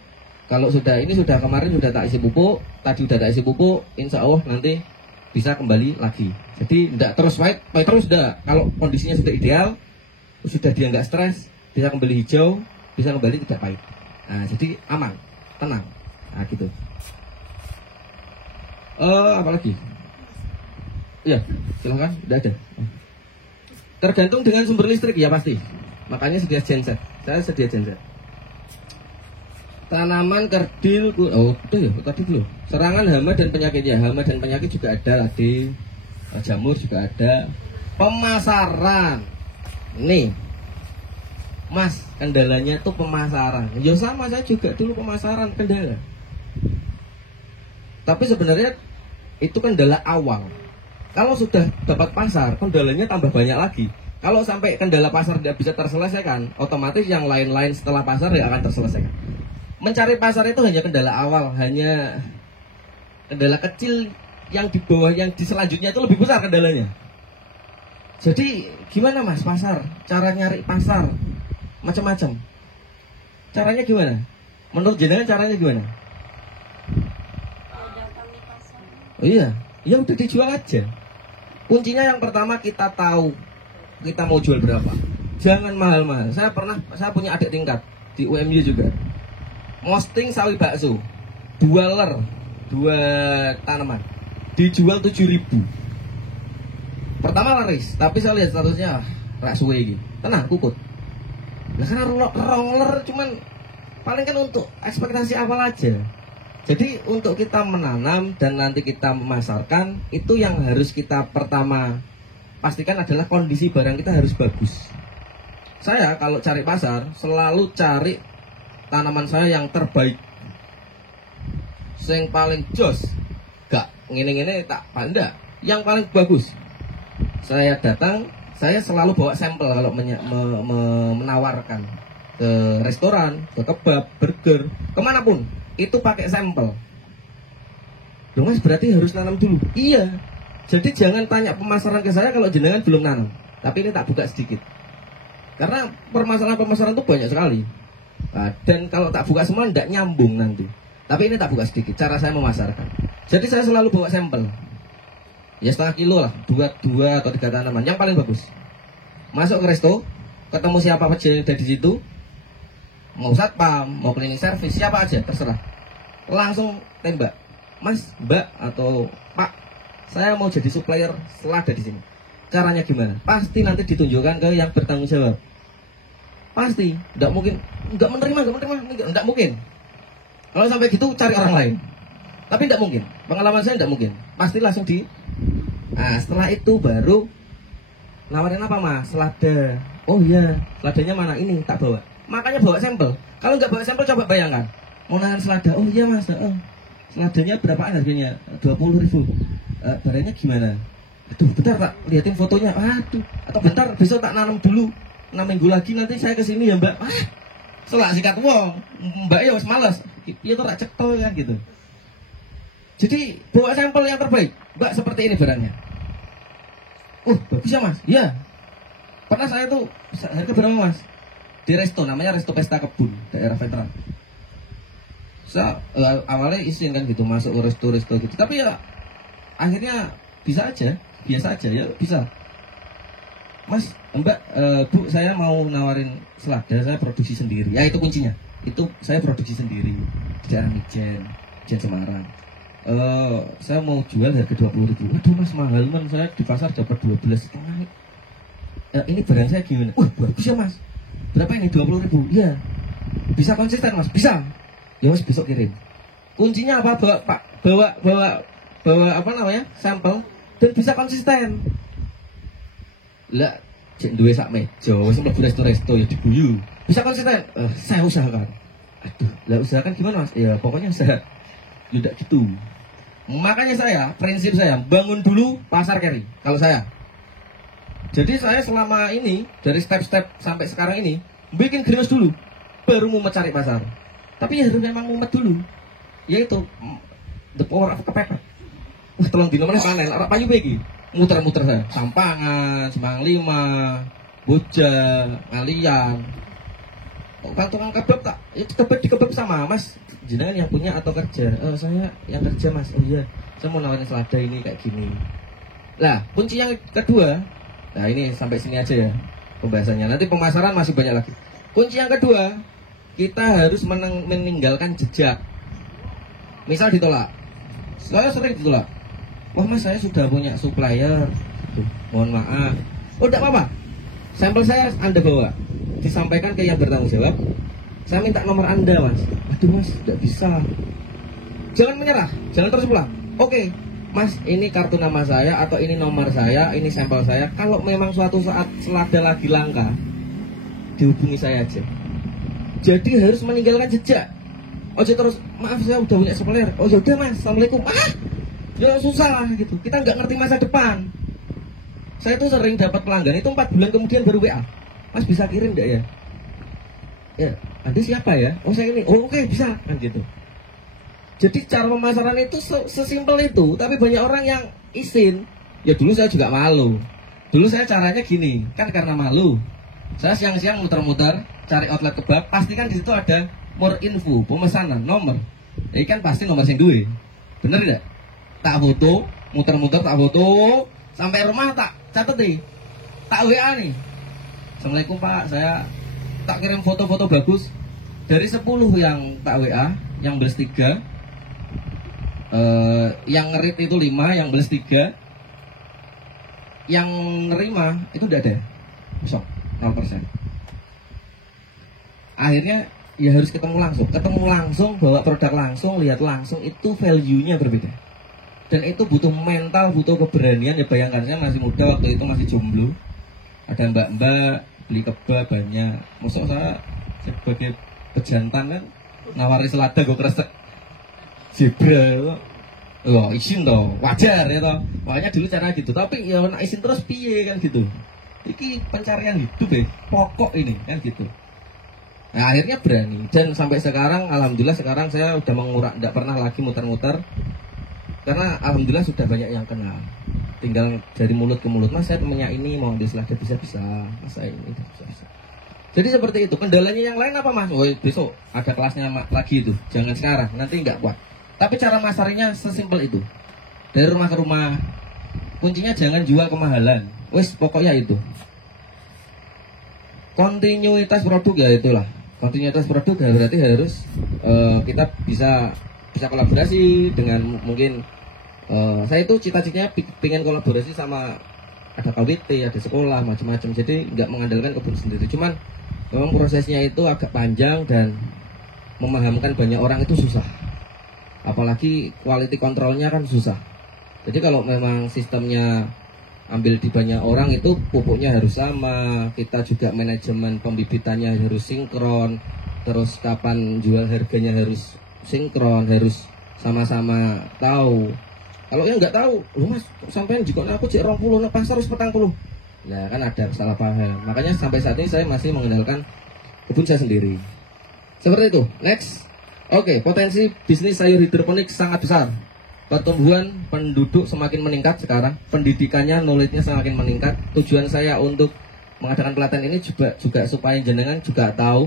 kalau sudah kemarin sudah tak isi pupuk, tadi sudah tak isi pupuk, insya Allah nanti bisa kembali lagi. Jadi tidak terus pahit terus sudah. Kalau kondisinya sudah ideal, sudah dia nggak stres, bisa kembali hijau, bisa kembali tidak pahit. Nah jadi aman, tenang. Nah gitu. Apalagi? Ya, silahkan. Tidak ada. Tergantung dengan sumber listrik ya pasti. Makanya sedia genset. Saya sedia genset. Tanaman kerdil, itu ya tadi dulu. Serangan hama dan penyakitnya. Hama dan penyakit juga ada tadi. Jamur juga ada. Pemasaran. Nih, Mas, kendalanya tuh pemasaran. Ya sama, saya juga dulu pemasaran kendala. Tapi sebenarnya itu kendala awal. Kalau sudah dapat pasar, kendalanya tambah banyak lagi. Kalau sampai kendala pasar tidak bisa terselesaikan, otomatis yang lain-lain setelah pasar tidak akan terselesaikan. Mencari pasar itu hanya kendala awal, hanya kendala kecil. Yang di bawah, yang di selanjutnya itu lebih besar kendalanya. Jadi gimana Mas pasar? Cara nyari pasar macam-macam. Caranya gimana? Menurut jenengan caranya gimana? Oh iya, ya udah dijual aja. Kuncinya yang pertama kita tahu kita mau jual berapa. Jangan mahal-mahal. Saya punya adik tingkat di UMY juga. Posting sawi bakso 2 ler, 2 tanaman dijual 7.000. Pertama laris, tapi saya lihat statusnya rak suwe iki. Tenang, kukut. Nah karena roller cuman paling kan untuk ekspektasi awal aja. Jadi untuk kita menanam dan nanti kita memasarkan, itu yang harus kita pertama pastikan adalah kondisi barang kita harus bagus. Saya kalau cari pasar selalu cari tanaman saya yang terbaik, yang paling jos. Gak ngene-ngene tak panda, yang paling bagus. Saya datang, saya selalu bawa sampel kalau menawarkan ke restoran, ke kebab, burger, kemanapun itu pakai sampel. Loh Mas, berarti harus nanam dulu. Iya. Jadi jangan tanya pemasaran ke saya kalau jenengan belum nanam. Tapi ini tak buka sedikit, karena permasalahan pemasaran itu banyak sekali. Nah, dan kalau tak buka semua tidak nyambung nanti. Tapi ini tak buka sedikit cara saya memasarkan. Jadi saya selalu bawa sampel. Ya setengah kilo lah, 2 atau 3 tanaman yang paling bagus. Masuk ke resto, ketemu siapa aja yang ada di situ, mau satpam, mau cleaning service, siapa aja terserah, langsung tembak, Mas, Mbak atau Pak, saya mau jadi supplier selada di sini. Caranya gimana? Pasti nanti ditunjukkan ke yang bertanggung jawab. Pasti, nggak mungkin, nggak menerima, nggak mungkin. Kalau sampai gitu cari orang lain. Tapi nggak mungkin, pengalaman saya nggak mungkin. Pasti langsung di. Nah setelah itu baru nawarin apa Mas? Selada. Oh iya, seladanya mana? Ini tak bawa. Makanya bawa sampel. Kalau nggak bawa sampel coba bayangkan. Mau nahan selada. Oh iya Mas. Seladanya berapaan harganya? 20.000. Barangnya gimana? Aduh, bentar tak liatin fotonya. Aduh, atau bentar besok tak nanam dulu. 6 minggu lagi nanti saya kesini ya Mbak. Selak sikat wong. Mbak ya wis males. Iya tuh tak cekel kan gitu. Jadi bawa sampel yang terbaik. Mbak seperti ini barangnya. Bagus ya Mas. Iya. Pernah saya tuh harga berapa Mas? Di resto, namanya Resto Pesta Kebun, daerah veteran. Saya awalnya izin kan gitu masuk ke resto gitu. Tapi ya akhirnya bisa aja, biasa aja ya bisa. Mas, Mbak, Bu, saya mau nawarin selada, saya produksi sendiri. Ya itu kuncinya. Itu saya produksi sendiri di daerah Mijen Semarang. Saya mau jual harga 20.000. Waduh Mas, mahal man, saya di pasar dapat 12,5. Ini barang saya gimana? Bagus ya Mas. Berapa ini? 20.000. Iya. Bisa konsisten Mas? Bisa. Ya Mas besok kirim. Kuncinya apa? Bawa apa namanya? Sampel dan bisa konsisten. Lah, cek duwe sak meja, wis mlebu resto ya diguyu. Bisa konsisten. Saya usahakan. Aduh, lah usahakan gimana Mas? Ya pokoknya saya tidak gitu. Makanya prinsip saya bangun dulu pasar carry. Kalau saya. Jadi saya selama ini dari step-step sampai sekarang ini bikin greenhouse dulu, baru mau mencari pasar. Tapi ya harus memang mumet dulu. Yaitu the power of kepepet. Tolong dino meneh panen, ora payu iki. Muter-muter saya. Sampangan, Semang 5, Boja, Ngalian. Tukang kebab tak? Itu dikebab sama Mas. Jenengan yang punya atau kerja? Saya yang kerja Mas. Oh iya, saya mau nawarin selada ini kayak gini. Nah, kunci yang kedua. Nah ini sampai sini aja ya pembahasannya. Nanti pemasaran masih banyak lagi. Kunci yang kedua, kita harus meninggalkan jejak. Misal ditolak. Saya sering ditolak. Wah Mas, saya sudah punya supplier. Mohon maaf. Tidak apa-apa. Sampel saya Anda bawa. Disampaikan ke yang bertanggung jawab. Saya minta nomor Anda Mas. Aduh Mas, tidak bisa. Jangan menyerah, jangan terus pulang. Oke, Mas, ini kartu nama saya atau ini nomor saya, ini sampel saya. Kalau memang suatu saat selada lagi langka, dihubungi saya aja. Jadi harus meninggalkan jejak. Ojo terus, maaf saya udah punya supplier. Oh yaudah Mas, assalamualaikum. Ya susah gitu. Kita nggak ngerti masa depan. Saya tuh sering dapat pelanggan itu 4 bulan kemudian baru WA. Mas bisa kirim nggak ya? Ya, Anda siapa ya? Oh saya ini. Oh oke, bisa kan gitu. Jadi cara pemasaran itu sesimpel itu. Tapi banyak orang yang izin. Ya dulu saya juga malu. Dulu saya caranya gini. Kan karena malu, saya siang-siang muter-muter cari outlet kebab. Pastikan di situ ada more info, pemesanan, nomor. Ini kan pasti nomor sing duwe. Bener tidak? Tak foto, muter-muter tak foto. Sampai rumah tak catet nih. Tak WA nih. Assalamualaikum Pak, saya tak kirim foto-foto bagus. Dari 10 yang tak WA, yang beles 3, yang ngerit itu 5, yang beles 3, yang nerima itu udah ada. Besok 0%. Akhirnya ya harus ketemu langsung, bawa produk langsung, lihat langsung, itu value-nya berbeda. Dan itu butuh mental, butuh keberanian. Ya bayangkan saya masih muda waktu itu, masih jomblo. Ada mbak-mbak beli kebab banyak. Maksud saya sebagai pejantan kan nawari selada gue kresek zebra. Wah izin toh, wajar ya toh. Makanya dulu cara gitu. Tapi ya nak izin terus piye kan gitu. Iki pencarian hidup ya, pokok ini kan gitu. Nah akhirnya berani. Dan sampai sekarang alhamdulillah sekarang saya udah mengurak, tidak pernah lagi muter-muter. Karena alhamdulillah sudah banyak yang kenal. Tinggal dari mulut ke mulut, Mas saya temennya ini mau ambil selada, bisa-bisa. Mas saya ini bisa-bisa. Jadi seperti itu. Kendalanya yang lain apa Mas? Oh besok ada kelasnya lagi itu. Jangan sekarang, nanti nggak kuat. Tapi cara masarnya sesimpel itu. Dari rumah ke rumah. Kuncinya jangan jual kemahalan. Wes pokoknya itu. Kontinuitas produk ya itulah. kontinuitas produk berarti harus kita bisa kolaborasi dengan mungkin saya itu cita-citanya pengen kolaborasi sama ada KWT, ada sekolah, macam-macam. Jadi nggak mengandalkan kebun sendiri. Cuman memang prosesnya itu agak panjang dan memahamkan banyak orang itu susah. Apalagi quality controlnya kan susah. Jadi kalau memang sistemnya ambil di banyak orang itu pupuknya harus sama, kita juga manajemen pembibitannya harus sinkron, terus kapan jual harganya harus sinkron, harus sama-sama tahu. Kalau yang nggak tahu, lu mas sampean jika aku cek 20 nek pasar harus 40. Nah kan ada salah paham. Makanya sampai saat ini saya masih mengandalkan kebun saya sendiri. Seperti itu. Next. Oke, potensi bisnis sayur hidroponik sangat besar. Pertumbuhan penduduk semakin meningkat sekarang. Pendidikannya, knowledge-nya semakin meningkat. Tujuan saya untuk mengadakan pelatihan ini juga supaya jenengan juga tahu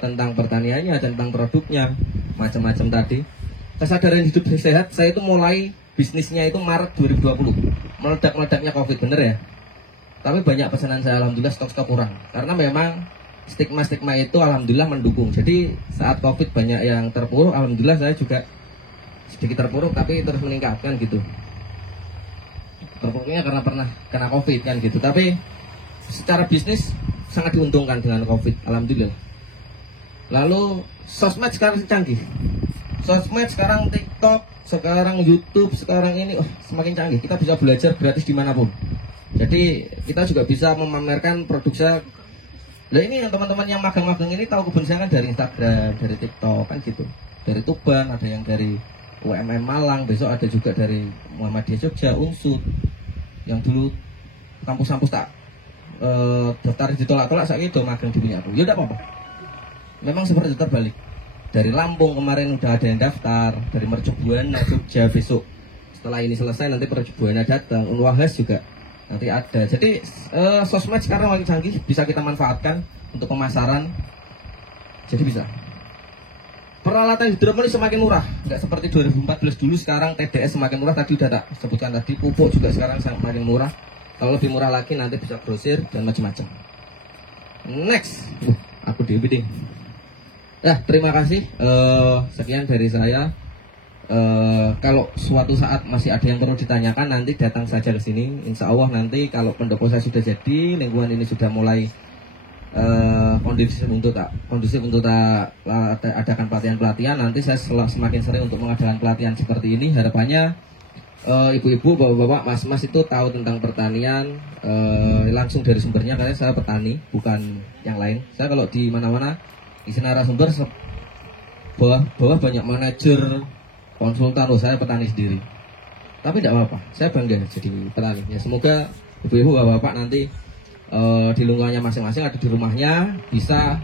tentang pertaniannya, tentang produknya, macam-macam tadi. Kesadaran hidup sehat, saya itu mulai bisnisnya itu Maret 2020. Meledak-meledaknya COVID, bener ya? Tapi banyak pesanan saya, alhamdulillah stok-stok kurang. Karena memang stigma-stigma itu alhamdulillah mendukung. Jadi saat COVID banyak yang terpuruk, alhamdulillah saya juga sedikit terpuruk tapi terus meningkat kan gitu. Terpuruknya karena pernah kena COVID kan gitu. Tapi secara bisnis sangat diuntungkan dengan COVID, alhamdulillah. Lalu sosmed sekarang canggih. Sosmed sekarang TikTok, sekarang YouTube, sekarang ini semakin canggih. Kita bisa belajar gratis dimanapun. Jadi kita juga bisa memamerkan produk saya. Nah ini yang teman-teman yang magang-magang ini tahu kebun saya kan dari Instagram, dari TikTok kan gitu. Dari Tuban, ada yang dari UMM Malang, besok ada juga dari Muhammadiyah Jogja, Unsud. Yang dulu kampus-kampus tak daftar ditolak-tolak saya itu magang di punya aku. Ya udah apa-apa. Memang seperti itu terbalik. Dari Lampung kemarin udah ada yang daftar, dari Mercu Buana Jogja besok. Setelah ini selesai nanti Mercu Buana datang, Unwahas juga nanti ada. Jadi sosmed sekarang makin canggih, bisa kita manfaatkan untuk pemasaran. Jadi bisa. Peralatan hidroponik semakin murah, nggak seperti 2014 dulu. Sekarang TDS semakin murah, tadi udah tak sebutkan tadi. Pupuk juga sekarang semakin murah. Kalau lebih murah lagi nanti bisa grosir dan macam-macam. Next, aku DVD. Nah, terima kasih. Sekian dari saya. Kalau suatu saat masih ada yang perlu ditanyakan, nanti datang saja ke sini. Insya Allah nanti kalau pendopo saya sudah jadi, lingkungan ini sudah mulai kondusif untuk adakan pelatihan-pelatihan. Nanti saya semakin sering untuk mengadakan pelatihan seperti ini. Harapannya ibu-ibu, bapak-bapak, mas-mas itu tahu tentang pertanian langsung dari sumbernya. Karena saya petani, bukan yang lain. Saya kalau di mana-mana isi narasumber bawah banyak manajer, konsultan. Saya petani sendiri. Tapi tidak apa-apa, saya bangga jadi petani. Ya, semoga ibu-ibu, bapak-bapak nanti di lingkungannya masing-masing, ada di rumahnya, bisa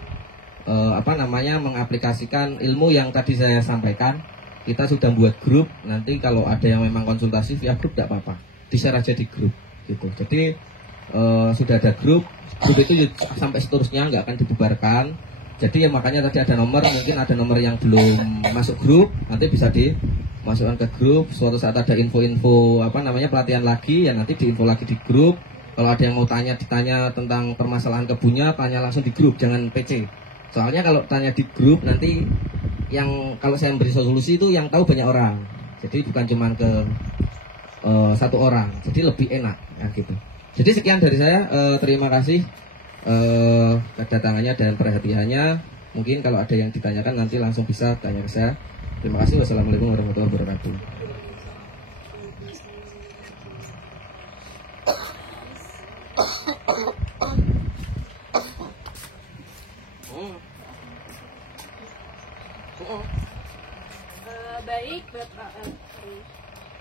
mengaplikasikan ilmu yang tadi saya sampaikan. Kita sudah buat grup. Nanti kalau ada yang memang konsultasi via grup tidak apa-apa, di-share aja di grup gitu. Jadi sudah ada grup itu sampai seterusnya nggak akan dibubarkan. Jadi ya makanya tadi ada nomor, mungkin ada nomor yang belum masuk grup, nanti bisa dimasukkan ke grup. Suatu saat ada info-info pelatihan lagi, ya nanti diinfo lagi di grup. Kalau ada yang mau ditanya tentang permasalahan kebunnya, tanya langsung di grup, jangan PC. Soalnya kalau tanya di grup nanti kalau saya memberi solusi itu yang tahu banyak orang. Jadi bukan cuma ke satu orang, jadi lebih enak ya gitu. Jadi sekian dari saya, terima kasih kedatangannya dan perhatiannya. Mungkin kalau ada yang ditanyakan nanti langsung bisa tanya ke saya. Terima kasih. Wassalamualaikum warahmatullahi wabarakatuh. Baik, Bapak.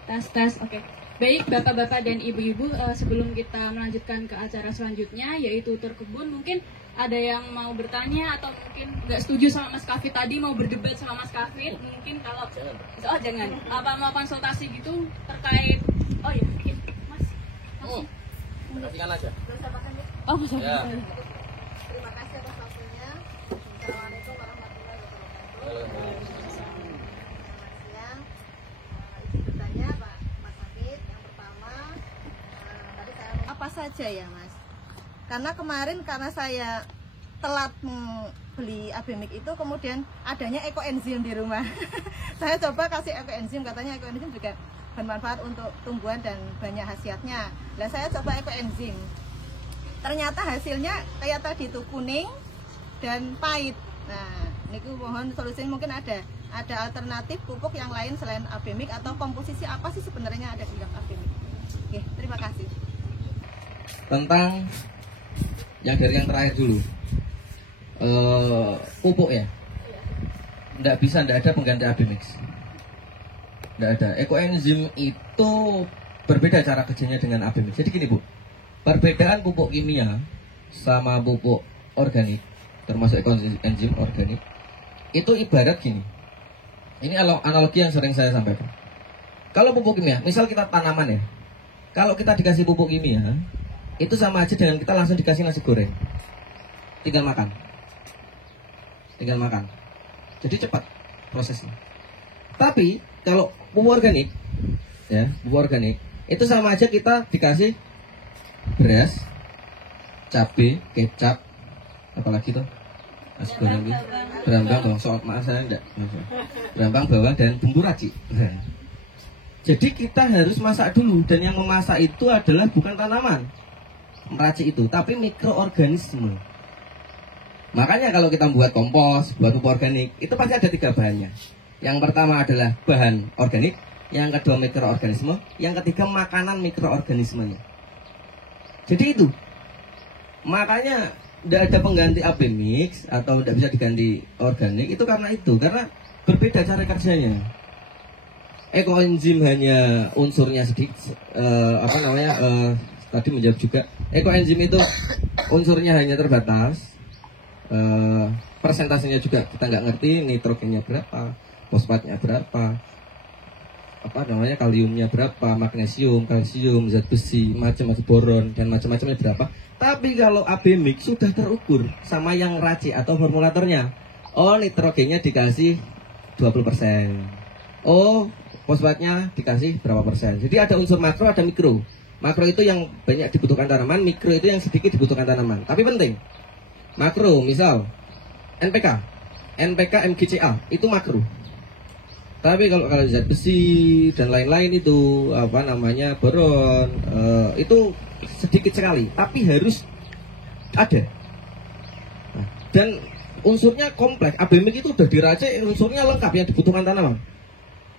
Tes, oke. Baik, Bapak-bapak dan Ibu-ibu, sebelum kita melanjutkan ke acara selanjutnya, yaitu tur kebun, mungkin ada yang mau bertanya atau mungkin nggak setuju sama Mas Kafid tadi, mau berdebat sama Mas Kafid, mungkin kalau jangan mau konsultasi gitu terkait Mas. Kasihkan aja. Oh, Mas. Ya. Terima kasih atas waktunya. Assalamualaikum warahmatullahi wabarakatuh. Siang. Izin bertanya Pak Mas Hafid. Yang pertama, tadi saya apa saja ya Mas? Karena kemarin saya telat beli Abemik itu kemudian adanya ekoenzim di rumah. Saya coba kasih ekoenzim, katanya ekoenzim juga bermanfaat untuk tumbuhan dan banyak khasiatnya. Lah saya coba ekoenzim. Ternyata hasilnya kayak tadi tuh kuning dan pahit. Nah, niku mohon solusinya mungkin ada alternatif pupuk yang lain selain Abemik atau komposisi apa sih sebenarnya ada di dalam Abemik. Oke, terima kasih. Tentang yang dari yang terakhir dulu, pupuk ya, tidak ada pengganti Abemix, tidak ada. Ekoenzim itu berbeda cara kerjanya dengan Abemix. Jadi gini Bu, perbedaan pupuk kimia sama pupuk organik, termasuk ekoenzim organik, itu ibarat gini. Ini analogi yang sering saya sampaikan. Kalau pupuk kimia, misal kita tanaman ya, kalau kita dikasih pupuk kimia, itu sama aja dengan kita langsung dikasih nasi goreng, tinggal makan. Jadi cepat prosesnya. Tapi kalau pupuk organik, ya pupuk organik, itu sama aja kita dikasih beras, cabai, kecap, apalagi tuh nasi goreng itu, berambang, bawang, soal maaf saya enggak, berambang, bawang dan bumbu racik. Jadi kita harus masak dulu, dan yang memasak itu adalah bukan tanaman meracik itu, tapi mikroorganisme. Makanya kalau kita buat kompos, buat pupuk organik, itu pasti ada 3 bahannya. Yang pertama adalah bahan organik, yang kedua mikroorganisme, yang ketiga makanan mikroorganismenya. Jadi itu, makanya tidak ada pengganti Abemix atau tidak bisa diganti organik, itu karena berbeda cara kerjanya. Ekoenzim hanya unsurnya sedikit, tadi menjawab juga, ekoenzim itu unsurnya hanya terbatas, persentasenya juga kita nggak ngerti, nitrogennya berapa, fosfatnya berapa, kaliumnya berapa, magnesium, kalsium, zat besi, macam-macam boron dan macam-macamnya berapa. Tapi kalau Abemix sudah terukur sama yang racik atau formulatornya. Oh, nitrogennya dikasih 20%. Oh, fosfatnya dikasih berapa persen. Jadi ada unsur makro, ada mikro. Makro itu yang banyak dibutuhkan tanaman, mikro itu yang sedikit dibutuhkan tanaman. Tapi penting. Makro, misal NPK, MgCa itu makro. Tapi kalau zat besi dan lain-lain itu boron, itu sedikit sekali. Tapi harus ada. Nah, dan unsurnya kompleks. Abemik itu udah diracik, unsurnya lengkap yang dibutuhkan tanaman.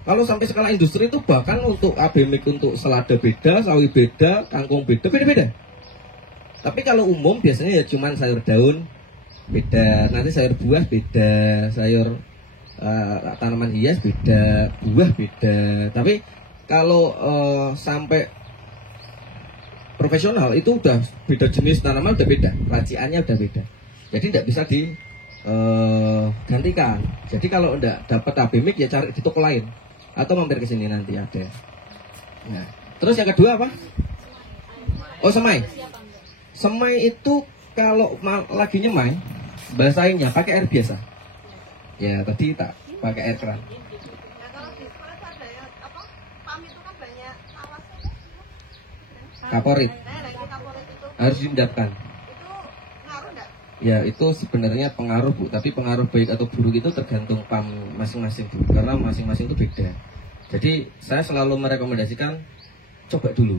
Kalau sampai skala industri itu bahkan untuk Abemik untuk selada beda, sawi beda, kangkung beda. Tapi kalau umum biasanya ya cuman sayur daun beda, nanti sayur buah beda, sayur tanaman hias beda, buah beda. Tapi kalau sampai profesional itu udah beda jenis tanaman, udah beda, raciannya udah beda. Jadi tidak bisa digantikan. Jadi kalau udah dapat Abemik ya cari di toko lain. Atau mampir ke sini nanti ada. Nah, terus yang kedua apa? Oh, semai. Semai itu kalau lagi nyemai, basahinnya pakai air biasa. Ya, tadi tak pakai air keran. Nah, kalau di sekolah itu ada yang PAM itu kan banyak alasnya. Kaporit. Nah, itu kaporit itu. Harus diendapkan. Itu ngaruh enggak? Ya, itu sebenarnya pengaruh Bu, tapi pengaruh baik atau buruk itu tergantung PAM masing-masing Bu, karena masing-masing itu beda. Jadi saya selalu merekomendasikan coba dulu,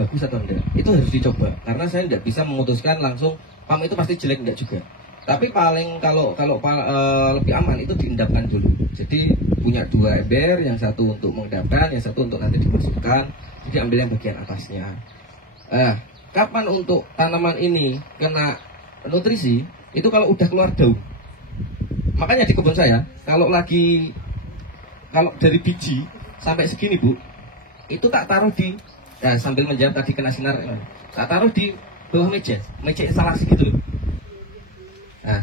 bagus atau enggak, itu harus dicoba. Karena saya tidak bisa memutuskan langsung PAM itu pasti jelek, enggak juga. Tapi paling kalau lebih aman itu diendapkan dulu. Jadi punya 2 ember, yang satu untuk mengendapkan, yang satu untuk nanti dimasukkan. Jadi ambil yang bagian atasnya. Kapan untuk tanaman ini kena nutrisi? Itu kalau udah keluar daun. Makanya di kebun saya kalau dari biji sampai segini Bu, itu tak taruh sambil menjawab tadi kena sinar, tak taruh di bawah meja instalasi gitu loh. Nah,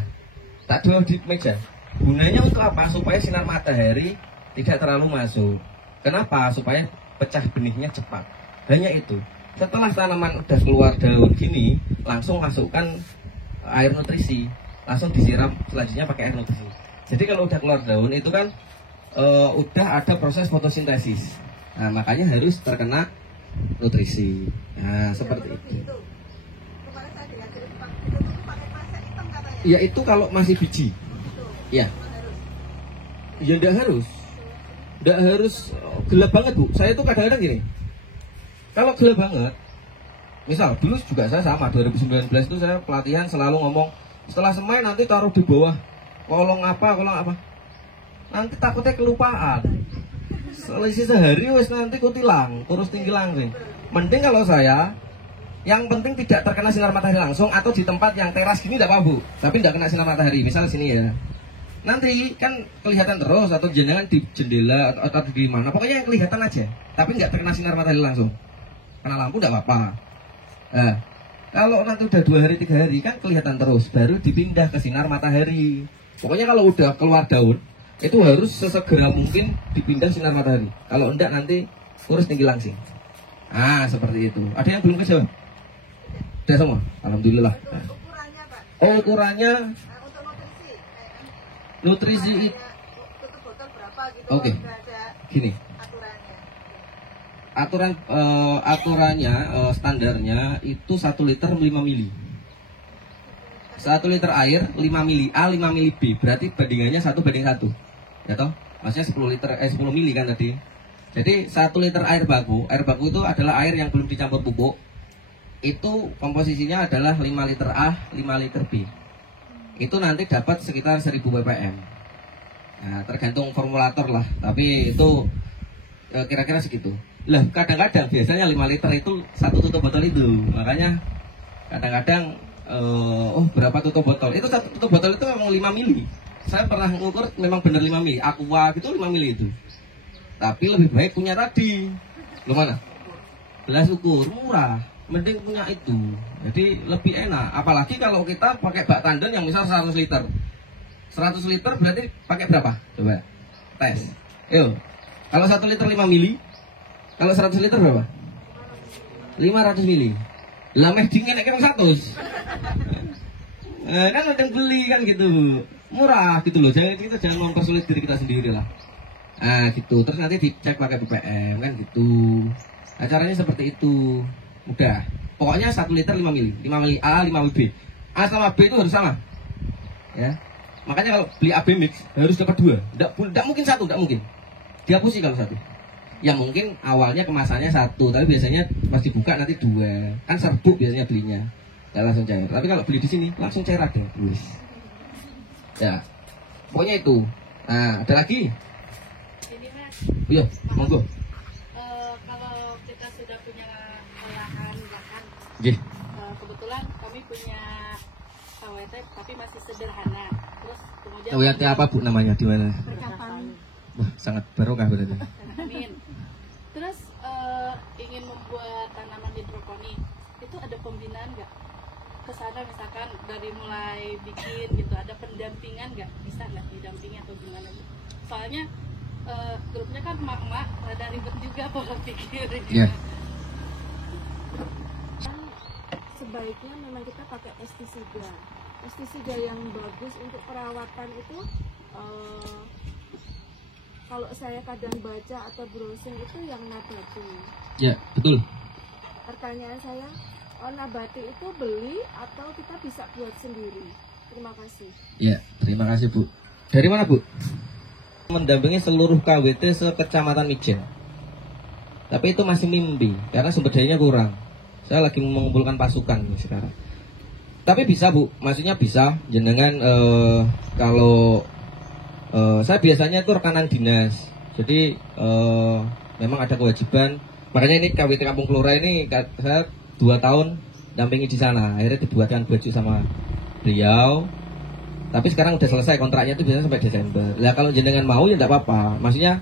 tak taruh di meja. Gunanya untuk apa? Supaya sinar matahari tidak terlalu masuk. Kenapa? Supaya pecah benihnya cepat. Hanya itu. Setelah tanaman udah keluar daun gini, langsung masukkan air nutrisi, langsung disiram selanjutnya pakai air nutrisi. Jadi kalau udah keluar daun itu kan udah ada proses fotosintesis. Nah, makanya harus terkena nutrisi. Nah, seperti itu. Kemarin saya diajari Pak, itu pakai pasir hitam katanya. Ya itu kalau masih biji. Ya. Ya enggak harus. Enggak harus gelap banget, Bu. Saya tuh kadang-kadang gini. Kalau gelap banget, misal dulu juga saya sama 2019 itu saya pelatihan selalu ngomong setelah semai nanti taruh di bawah kolong apa. Nanti takutnya kelupaan. Selisih sehari wes nanti kutilang, terus tinggi langsing. Mending kalau saya yang penting tidak terkena sinar matahari langsung atau di tempat yang teras gini tidak apa Bu, tapi tidak kena sinar matahari. Misal sini ya. Nanti kan kelihatan terus atau jangan di jendela atau di mana. Pokoknya yang kelihatan aja, tapi nggak terkena sinar matahari langsung. Kena lampu tidak apa-apa. Nah, kalau nanti udah 2 hari 3 hari kan kelihatan terus, baru dipindah ke sinar matahari. Pokoknya kalau udah keluar daun itu harus sesegera mungkin dipindah sinar matahari. Kalau enggak nanti kurus tinggi langsing. Seperti itu. Ada yang belum kejawab? Sudah semua? Alhamdulillah. Ukurannya Pak, Oh, ukurannya untuk nutrisi tutup botol berapa gitu. Oke. Udah ada Gini. aturannya. Aturannya standarnya itu 1 liter 5 mili. 1 liter air 5 mili A 5 mili B, berarti bandingannya 1:1. Ya toh? Maksudnya 10 mili kan tadi. Jadi 1 liter air baku itu adalah air yang belum dicampur pupuk. Itu komposisinya adalah 5 liter A, 5 liter B. Itu nanti dapat sekitar 1000 ppm. Nah, tergantung formulator lah, tapi itu kira-kira segitu. Lah, kadang-kadang biasanya 5 liter itu 1 tutup botol itu. Makanya kadang-kadang berapa tutup botol? Itu 1 tutup botol itu memang 5 mili. Saya pernah ngukur memang benar 5 mili. Aqua gitu 5 mili itu. Tapi lebih baik punya tadi. Lu mana? Gelas ukur murah. Mending punya itu. Jadi lebih enak. Apalagi kalau kita pakai bak tandon yang misal 100 liter. 100 liter berarti pakai berapa? Coba tes. Yuk. Kalau 1 liter 5 mili. Kalau 100 liter berapa? 500 mili. Lah meh dingin kayak 100. Kan ada yang beli kan gitu. Murah gitu loh. Jangan mempersulit diri kita sendiri lah. Gitu. Terus nanti dicek pakai ppm kan gitu. Caranya seperti itu. Udah. Pokoknya 1 liter 5 mili. 5 mili A, 5 mili B. A sama B itu harus sama. Ya. Makanya kalau beli AB mix harus dapat 2. Enggak mungkin 1, enggak mungkin. Dihapusi kalau 1. Ya mungkin awalnya kemasannya 1, tapi biasanya pas dibuka nanti 2. Kan serbuk biasanya belinya. Enggak langsung cair. Tapi kalau beli di sini langsung cair ada. Ya. Pokoknya itu. Nah, ada lagi? Ini Mas, Iya, monggo. kalau kita sudah punya lahan, Nggih. kebetulan kami punya KWT tapi masih sederhana. Terus kemudian WT apa Bu namanya di mana? perkapan. Wah, sangat barokah berarti. Amin. Terus ingin membuat tanaman hidroponik, itu ada pembinaan nggak? Kesana misalkan dari mulai bikin gitu, ada pendampingan nggak? Bisa nggak didampingi atau gimana gitu? Soalnya grupnya kan emak-emak, rada ribet juga pola pikir. Iya. Sebaiknya memang kita pakai pestisida yang bagus untuk perawatan itu. Kalau saya kadang baca atau browsing itu yang nabati. Ya, betul. Pertanyaan saya, nabati itu beli atau kita bisa buat sendiri? Terima kasih. Ya, terima kasih Bu. Dari mana Bu? Mendampingi seluruh KWT sekecamatan Mijen. Tapi itu masih mimpi karena sumber dayanya kurang. Saya lagi mengumpulkan pasukan sekarang. Tapi bisa Bu, maksudnya bisa. Jenengan kalau saya biasanya itu rekanan dinas. Jadi memang ada kewajiban. Makanya ini KWT Kampung Kelora ini saya 2 tahun dampingi di sana. Akhirnya dibuatkan baju sama beliau. Tapi sekarang udah selesai kontraknya itu biasanya sampai Desember. Lah kalau jenengan mau ya enggak apa-apa. Maksudnya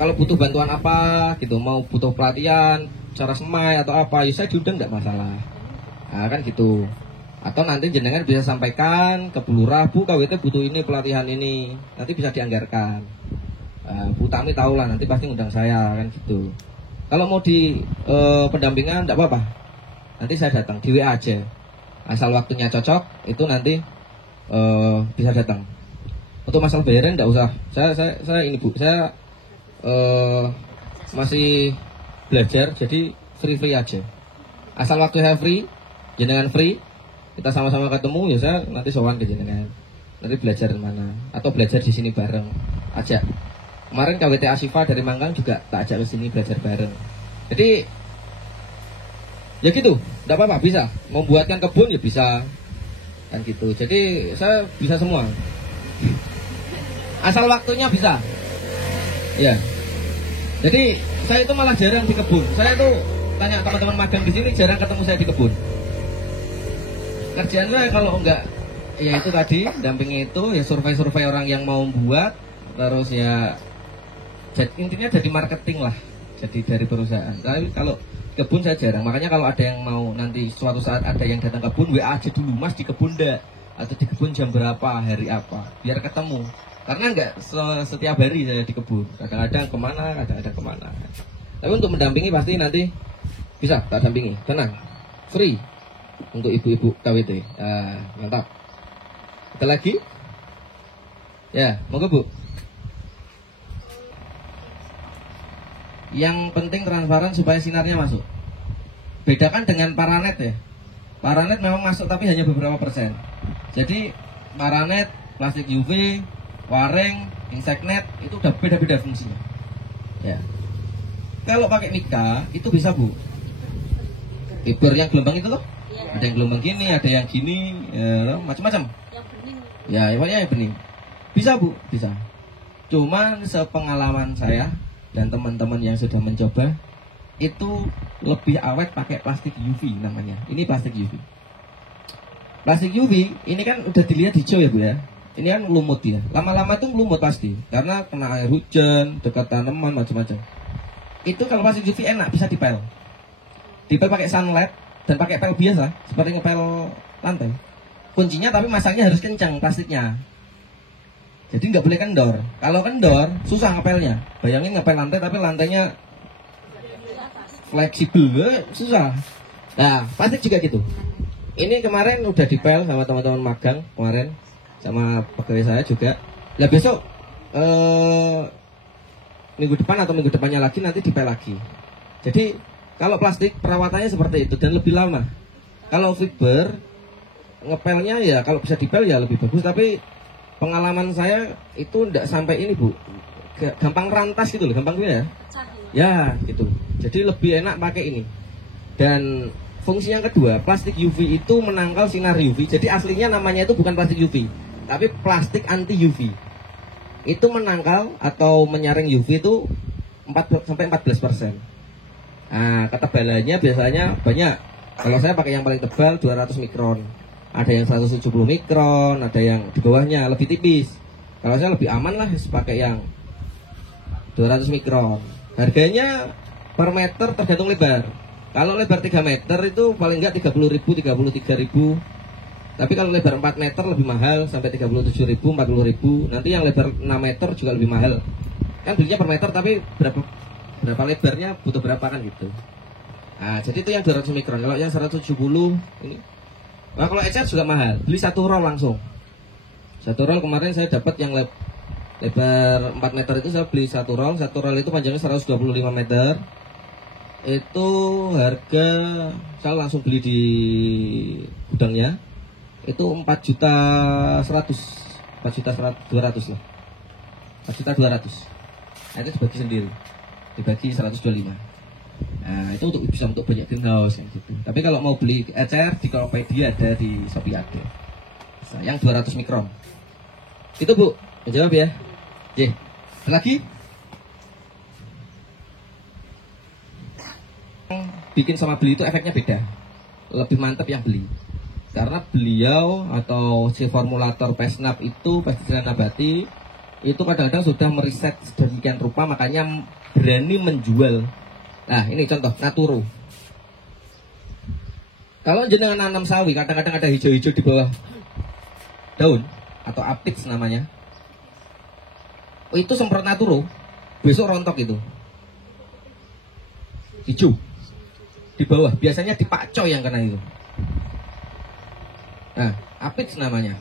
kalau butuh bantuan apa gitu, mau butuh pelatihan cara semai atau apa, ya saya diundang enggak masalah. Nah, kan gitu. Atau nanti jenengan bisa sampaikan ke Bu Lurah, Bu KWT butuh ini pelatihan ini. Nanti bisa dianggarkan. Bu Tami tahu lah, nanti pasti undang saya kan gitu. Kalau mau di pendampingan enggak apa-apa. Nanti saya datang di WA aja. Asal waktunya cocok, itu nanti bisa datang. Untuk masalah bayaran enggak usah. Saya ini Bu, saya masih belajar jadi free aja. Asal waktu saya free, jenengan free, kita sama-sama ketemu ya saya nanti sowan ke jenengan. Nanti belajar di mana atau belajar di sini bareng aja. Kemarin KWT Asifa dari Mangkang juga tak ajak ke sini belajar bareng. Jadi ya gitu, enggak apa-apa, bisa. Membuatkan kebun ya bisa. Kan gitu. Jadi saya bisa semua. Asal waktunya bisa. Ya. Jadi saya itu malah jarang di kebun. Saya tuh tanya teman-teman magang di sini jarang ketemu saya di kebun. Kerjaan saya kalau enggak ya itu tadi dampingi itu ya survei-survei orang yang mau buat, terus ya intinya jadi marketing lah, jadi dari perusahaan. Tapi kalau kebun saya jarang, makanya kalau ada yang mau nanti suatu saat ada yang datang kebun, WA aja dulu, Mas di kebun dah, atau di kebun jam berapa, hari apa, biar ketemu. Karena enggak setiap hari saya di kebun, kadang-kadang kemana, kadang-kadang kemana. Tapi untuk mendampingi pasti nanti bisa tak dampingi, tenang, free untuk ibu-ibu KWT. Mantap. Ada lagi? Ya, monggo Bu. Yang penting transparan supaya sinarnya masuk. Bedakan dengan paranet ya. Paranet memang masuk tapi hanya beberapa persen. Jadi paranet, plastik UV, waring, insect net itu udah beda-beda fungsinya. Ya. Kalau pakai Mika itu bisa Bu. Fiber yang gelombang itu loh. Ada yang gelombang gini, ada yang gini, ya, macam-macam. Ya, pokoknya yang bening. Bisa Bu, bisa. Cuman sepengalaman saya dan teman-teman yang sudah mencoba, itu lebih awet pakai plastik UV namanya. Ini plastik UV. Plastik UV ini kan udah dilihat hijau ya Bu ya. Ini kan lumut ya. Lama-lama tuh lumut pasti, karena kena air hujan, dekat tanaman macam-macam. Itu kalau plastik UV enak, bisa dipel. Dipel pakai sunlight dan pakai pel biasa, seperti ngepel lantai. Kuncinya tapi masangnya harus kencang plastiknya. Jadi nggak boleh kendor. Kalau kendor susah ngepelnya. Bayangin ngepel lantai tapi lantainya fleksibel, susah. Nah, plastik juga gitu. Ini kemarin udah dipel sama teman-teman magang kemarin, sama pegawai saya juga. Lah besok minggu depan atau minggu depannya lagi nanti dipel lagi. Jadi kalau plastik perawatannya seperti itu dan lebih lama. Kalau fiber ngepelnya ya kalau bisa dipel ya lebih bagus, tapi pengalaman saya itu enggak sampai ini Bu, gampang rantas gitu loh, gampang ya. Ya gitu. Jadi lebih enak pakai ini. Dan fungsi yang kedua, plastik UV itu menangkal sinar UV. Jadi aslinya namanya itu bukan plastik UV, tapi plastik anti UV. Itu menangkal atau menyaring UV itu 4-14%. Nah, ketebalannya biasanya banyak. Kalau saya pakai yang paling tebal 200 mikron. Ada yang 170 mikron, ada yang di bawahnya lebih tipis. Kalau saya lebih aman lah pakai yang 200 mikron. Harganya per meter tergantung lebar. Kalau lebar 3 meter itu paling enggak 30.000, 33.000. Tapi kalau lebar 4 meter lebih mahal, sampai 37.000, 40.000. Nanti yang lebar 6 meter juga lebih mahal. Kan belinya per meter tapi berapa lebarnya butuh berapa kan gitu. Nah, jadi itu yang 200 mikron. Kalau yang 170 ini. Nah, kalau ecer juga mahal. Beli satu roll langsung. Satu roll kemarin saya dapat yang lebar 4 meter itu saya beli satu roll. Satu roll itu panjangnya 125 meter. Itu harga saya langsung beli di gudangnya. Itu 4.100.000. 4.200.000 lah. 4.200.000. Nah, itu dibagi sendiri. Dibagi 125. Nah, itu bisa untuk banyak greenhouse yang gitu. Tapi kalau mau beli ecer di Tokopedia ada, di Shopee ada. Yang 200 mikron. Itu Bu, menjawab ya. Oke. Lagi? Bikin sama beli itu efeknya beda. Lebih mantap yang beli. Karena beliau atau si formulator Pesnap itu, pestisida nabati, itu kadang-kadang sudah meriset sedemikian rupa, makanya berani menjual. Nah, ini contoh Naturo. Kalau jenengan nanam sawi, kadang-kadang ada hijau-hijau di bawah daun atau apix namanya. Itu semprot Naturo, besok rontok itu. Hijau di bawah, biasanya di pakcoy yang kena itu. Nah, apix namanya.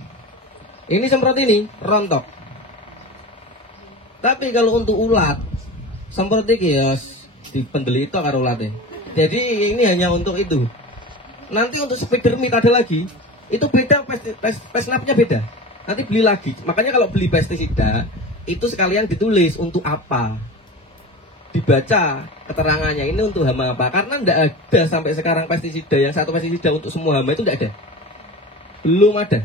Ini semprot ini rontok. Tapi kalau untuk ulat, semprot iki ya di pendeli itu akar ulatnya. Jadi ini hanya untuk itu. Nanti untuk spider mite ada lagi. itu beda, pesnapnya beda. Nanti beli lagi. Makanya kalau beli pestisida itu sekalian ditulis untuk apa, dibaca keterangannya ini untuk hama apa. Karena tidak ada sampai sekarang pestisida yang satu pestisida untuk semua hama itu tidak ada, belum ada.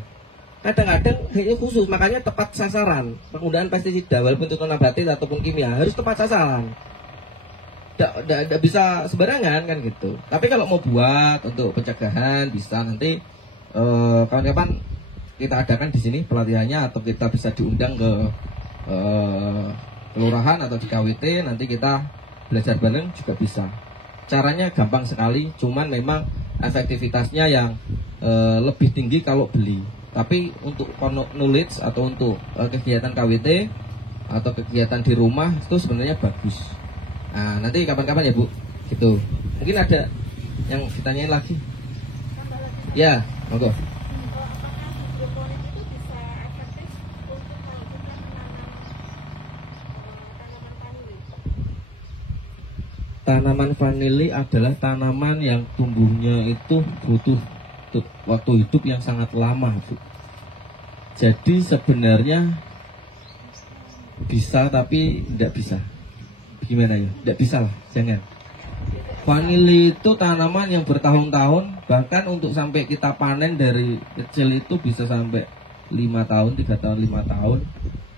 Kadang-kadang kayaknya khusus, makanya tepat sasaran penggunaan pestisida walaupun itu nabati ataupun kimia harus tepat sasaran. Tidak bisa sembarangan kan gitu. Tapi kalau mau buat untuk pencegahan bisa nanti kawan-kawan kita adakan di sini pelatihannya, atau kita bisa diundang ke kelurahan atau di KWT, nanti kita belajar bareng juga bisa. Caranya gampang sekali, cuman memang efektivitasnya yang lebih tinggi kalau beli. Tapi untuk knowledge atau untuk kegiatan KWT atau kegiatan di rumah itu sebenarnya bagus. Nah, nanti kapan-kapan ya Bu, gitu. Mungkin ada yang ditanyain lagi? Ya, monggo. Tanaman vanili adalah tanaman yang tumbuhnya itu butuh waktu hidup yang sangat lama, Bu. Jadi sebenarnya bisa tapi tidak bisa. Gimana ya? Tidak bisa lah, jangan. Vanili itu tanaman yang bertahun-tahun, bahkan untuk sampai kita panen dari kecil itu bisa sampai 5 tahun, 3 tahun, 5 tahun,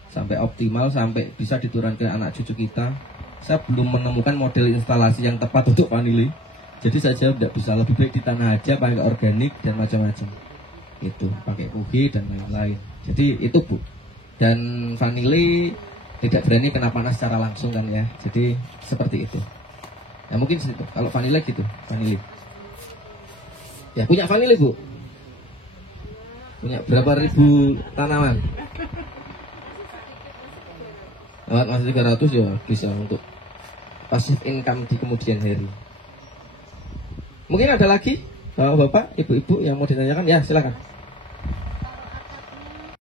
sampai optimal, sampai bisa diturunkan ke anak cucu kita. Saya belum menemukan model instalasi yang tepat untuk vanili. Jadi saya tidak bisa, lebih baik di tanah aja, pakai organik dan macam-macam. Itu pakai kuhi dan lain-lain. Jadi itu Bu. Dan vanili tidak berani kena panas secara langsung kan ya. Jadi seperti itu. Ya mungkin segitu. Kalau vanili gitu, vanili. Ya punya vanili Bu. Punya berapa ribu tanaman? Masih 300 ya bisa untuk passive income di kemudian hari. Mungkin ada lagi Bapak, Ibu-ibu yang mau ditanyakan? Ya silakan.